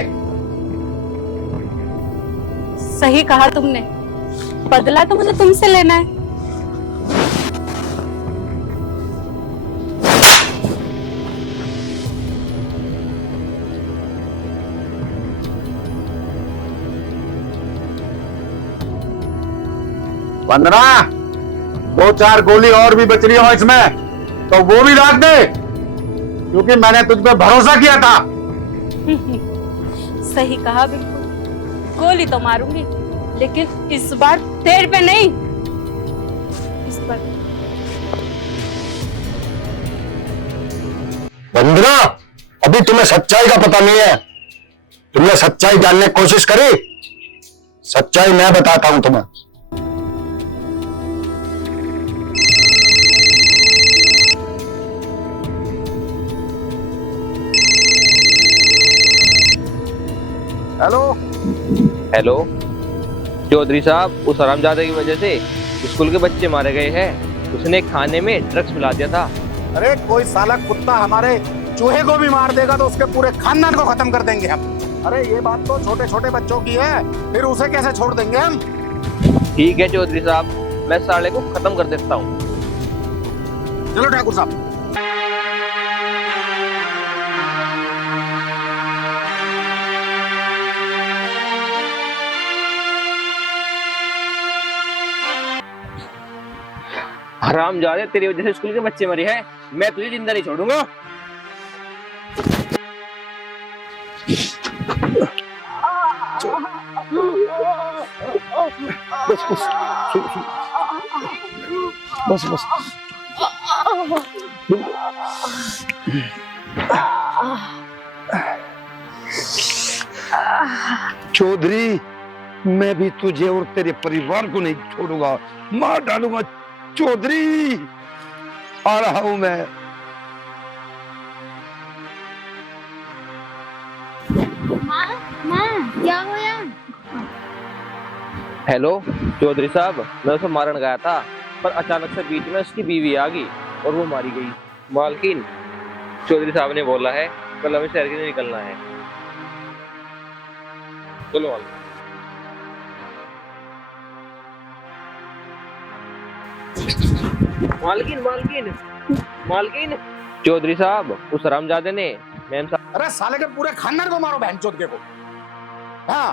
सही कहा तुमने, बदला तो मुझे तुमसे लेना है। वंदना, 2-4 गोली और भी बच रही हो इसमें तो वो भी दाग दे, क्योंकि मैंने तुझ पे भरोसा किया था। सही कहा, बिल्कुल गोली तो मारूंगी, लेकिन इस बार तेरे पे नहीं, इस पर। वंदना, अभी तुम्हें सच्चाई का पता नहीं है। तुमने सच्चाई जानने की कोशिश करी? सच्चाई मैं बताता हूं तुम्हें। हेलो हेलो चौधरी साहब, उस हरामजादे की वजह से स्कूल के बच्चे मारे गए हैं। उसने खाने में ड्रग्स मिला दिया था। अरे कोई साला कुत्ता हमारे चूहे को भी मार देगा तो उसके पूरे खानदान को खत्म कर देंगे हम। अरे ये बात तो छोटे छोटे बच्चों की है, फिर उसे कैसे छोड़ देंगे हम? ठीक है चौधरी साहब, मैं साले को खत्म कर देता हूँ। चलो ठाकुर साहब। हरामजादे, तेरी वजह से स्कूल के बच्चे मरे हैं, मैं तुझे जिंदा नहीं छोड़ूंगा। बस बस चौधरी, मैं भी तुझे और तेरे परिवार को नहीं छोड़ूंगा, मार डालूंगा। चौधरी, आ रहा हूं मैं। माँ, क्या हुआ? हेलो चौधरी साहब, मैं उसे मारने गया था, पर अचानक से बीच में उसकी बीवी आ गई और वो मारी गई। मालकिन, चौधरी साहब ने बोला है कल हमें शहर के लिए निकलना है। चलो मालकिन। मालकिन मालकिन मालकिन, चौधरी साहब, उस हरामजादे ने मैम साहब। अरे साले के पूरे खानदान को मारो, बहनचोद के को। हाँ,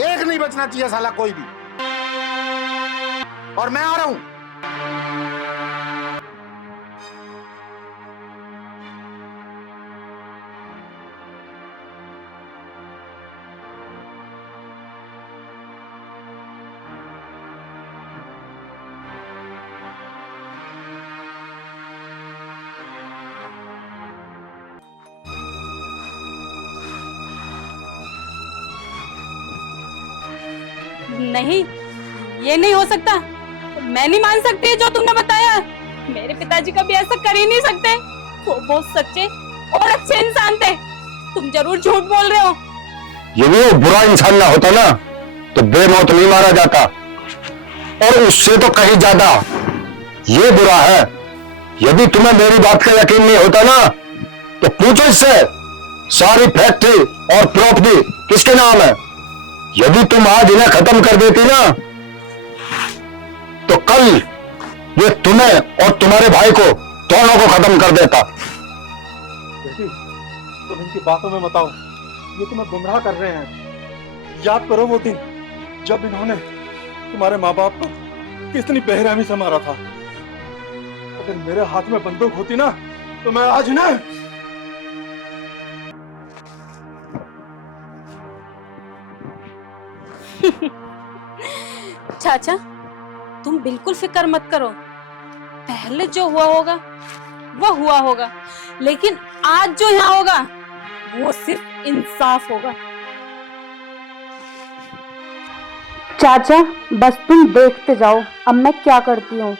एक नहीं बचना चाहिए साला कोई भी। और मैं आ रहा हूं। नहीं, ये नहीं हो सकता। मैं नहीं मान सकती जो तुमने बताया। मेरे पिताजी कभी ऐसा कर ही नहीं सकते। वो बहुत सच्चे और अच्छे इंसान थे। तुम जरूर झूठ बोल रहे हो। यदि वो बुरा इंसान ना होता ना तो बेमौत नहीं मारा जाता, और उससे तो कहीं ज्यादा ये बुरा है। यदि तुम्हें मेरी बात का यकीन नहीं होता ना तो पूछो इससे, सारी फैक्ट्री और प्रॉपर्टी किसके नाम है? यदि तुम आज इन्हें खत्म कर देती ना तो कल ये तुम्हें और तुम्हारे भाई को दोनों को खत्म कर देता। बेटी, तुम इनकी बातों में बताओ, ये तुम्हें गुमराह कर रहे हैं। याद करो वो दिन जब इन्होंने तुम्हारे माँ बाप को कितनी बेरहमी से मारा था। अगर मेरे हाथ में बंदूक होती ना तो मैं आज ना चाचा, तुम बिल्कुल फिक्र मत करो। पहले जो हुआ होगा वो हुआ होगा, लेकिन आज जो यहाँ होगा वो सिर्फ इंसाफ होगा। चाचा बस तुम देखते जाओ अब मैं क्या करती हूँ।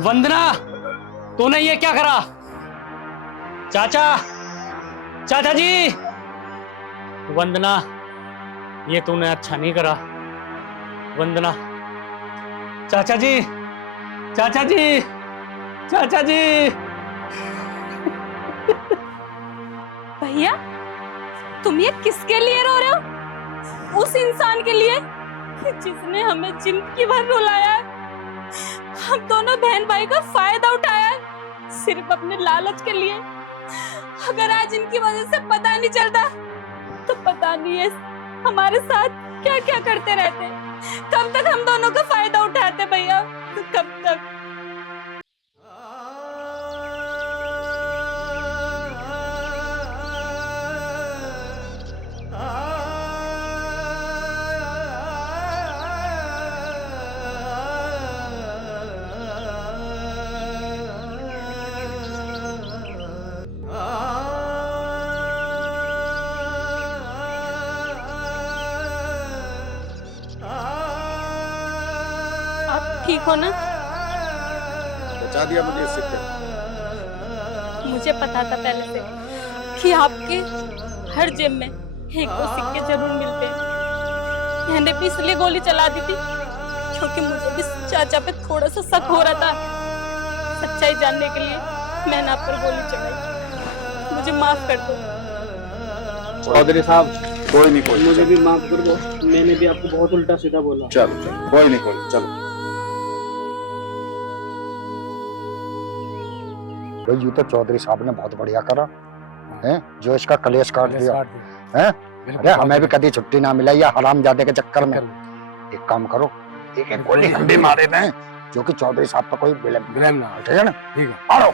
वंदना, तूने ये क्या करा? चाचा, चाचा जी। वंदना, ये तूने अच्छा नहीं करा। वंदना, चाचा जी, चाचा जी, चाचा जी। भैया, तुम ये किसके लिए रो रहे हो? उस इंसान के लिए जिसने हमें जिंदगी भर रुलाया है। हम दोनों बहन भाई का फायदा उठाया है सिर्फ अपने लालच के लिए। अगर आज इनकी वजह से पता नहीं चलता तो पता नहीं है हमारे साथ क्या क्या करते रहते। कब तक हम दोनों का फायदा उठाते भैया, कब तक? ठीक हो ना? बचा दिया मुझे इस सिक्के। मुझे पता था पहले से कि आपके हर जेब में एक दो सिक्के जरूर मिलते हैं। मैंने भी इसलिए गोली चला दी थी क्योंकि मुझे भी चाचा पे थोड़ा सा शक हो रहा था। सच्चाई जानने के लिए मैंने आप पर गोली चलाई। मुझे माफ कर दो। चौधरी साहब, कोई नहीं, कोई मुझे भी माफ कर दो। मैंने भी आपको बहुत उल्टा सीधा बोला। चलो चलो, कोई नहीं, कोई चलो। भाई ये तो चौधरी साहब ने बहुत बढ़िया करा है, जो इसका कलेश काट दिया है। अरे हमें भी कभी छुट्टी ना मिला या हरामजादे के चक्कर में। एक काम करो, एक गोली हम भी मारे दें जो कि चौधरी साहब का कोई ब्लेम ना हो। ठीक है ना? ठीक है, मारो।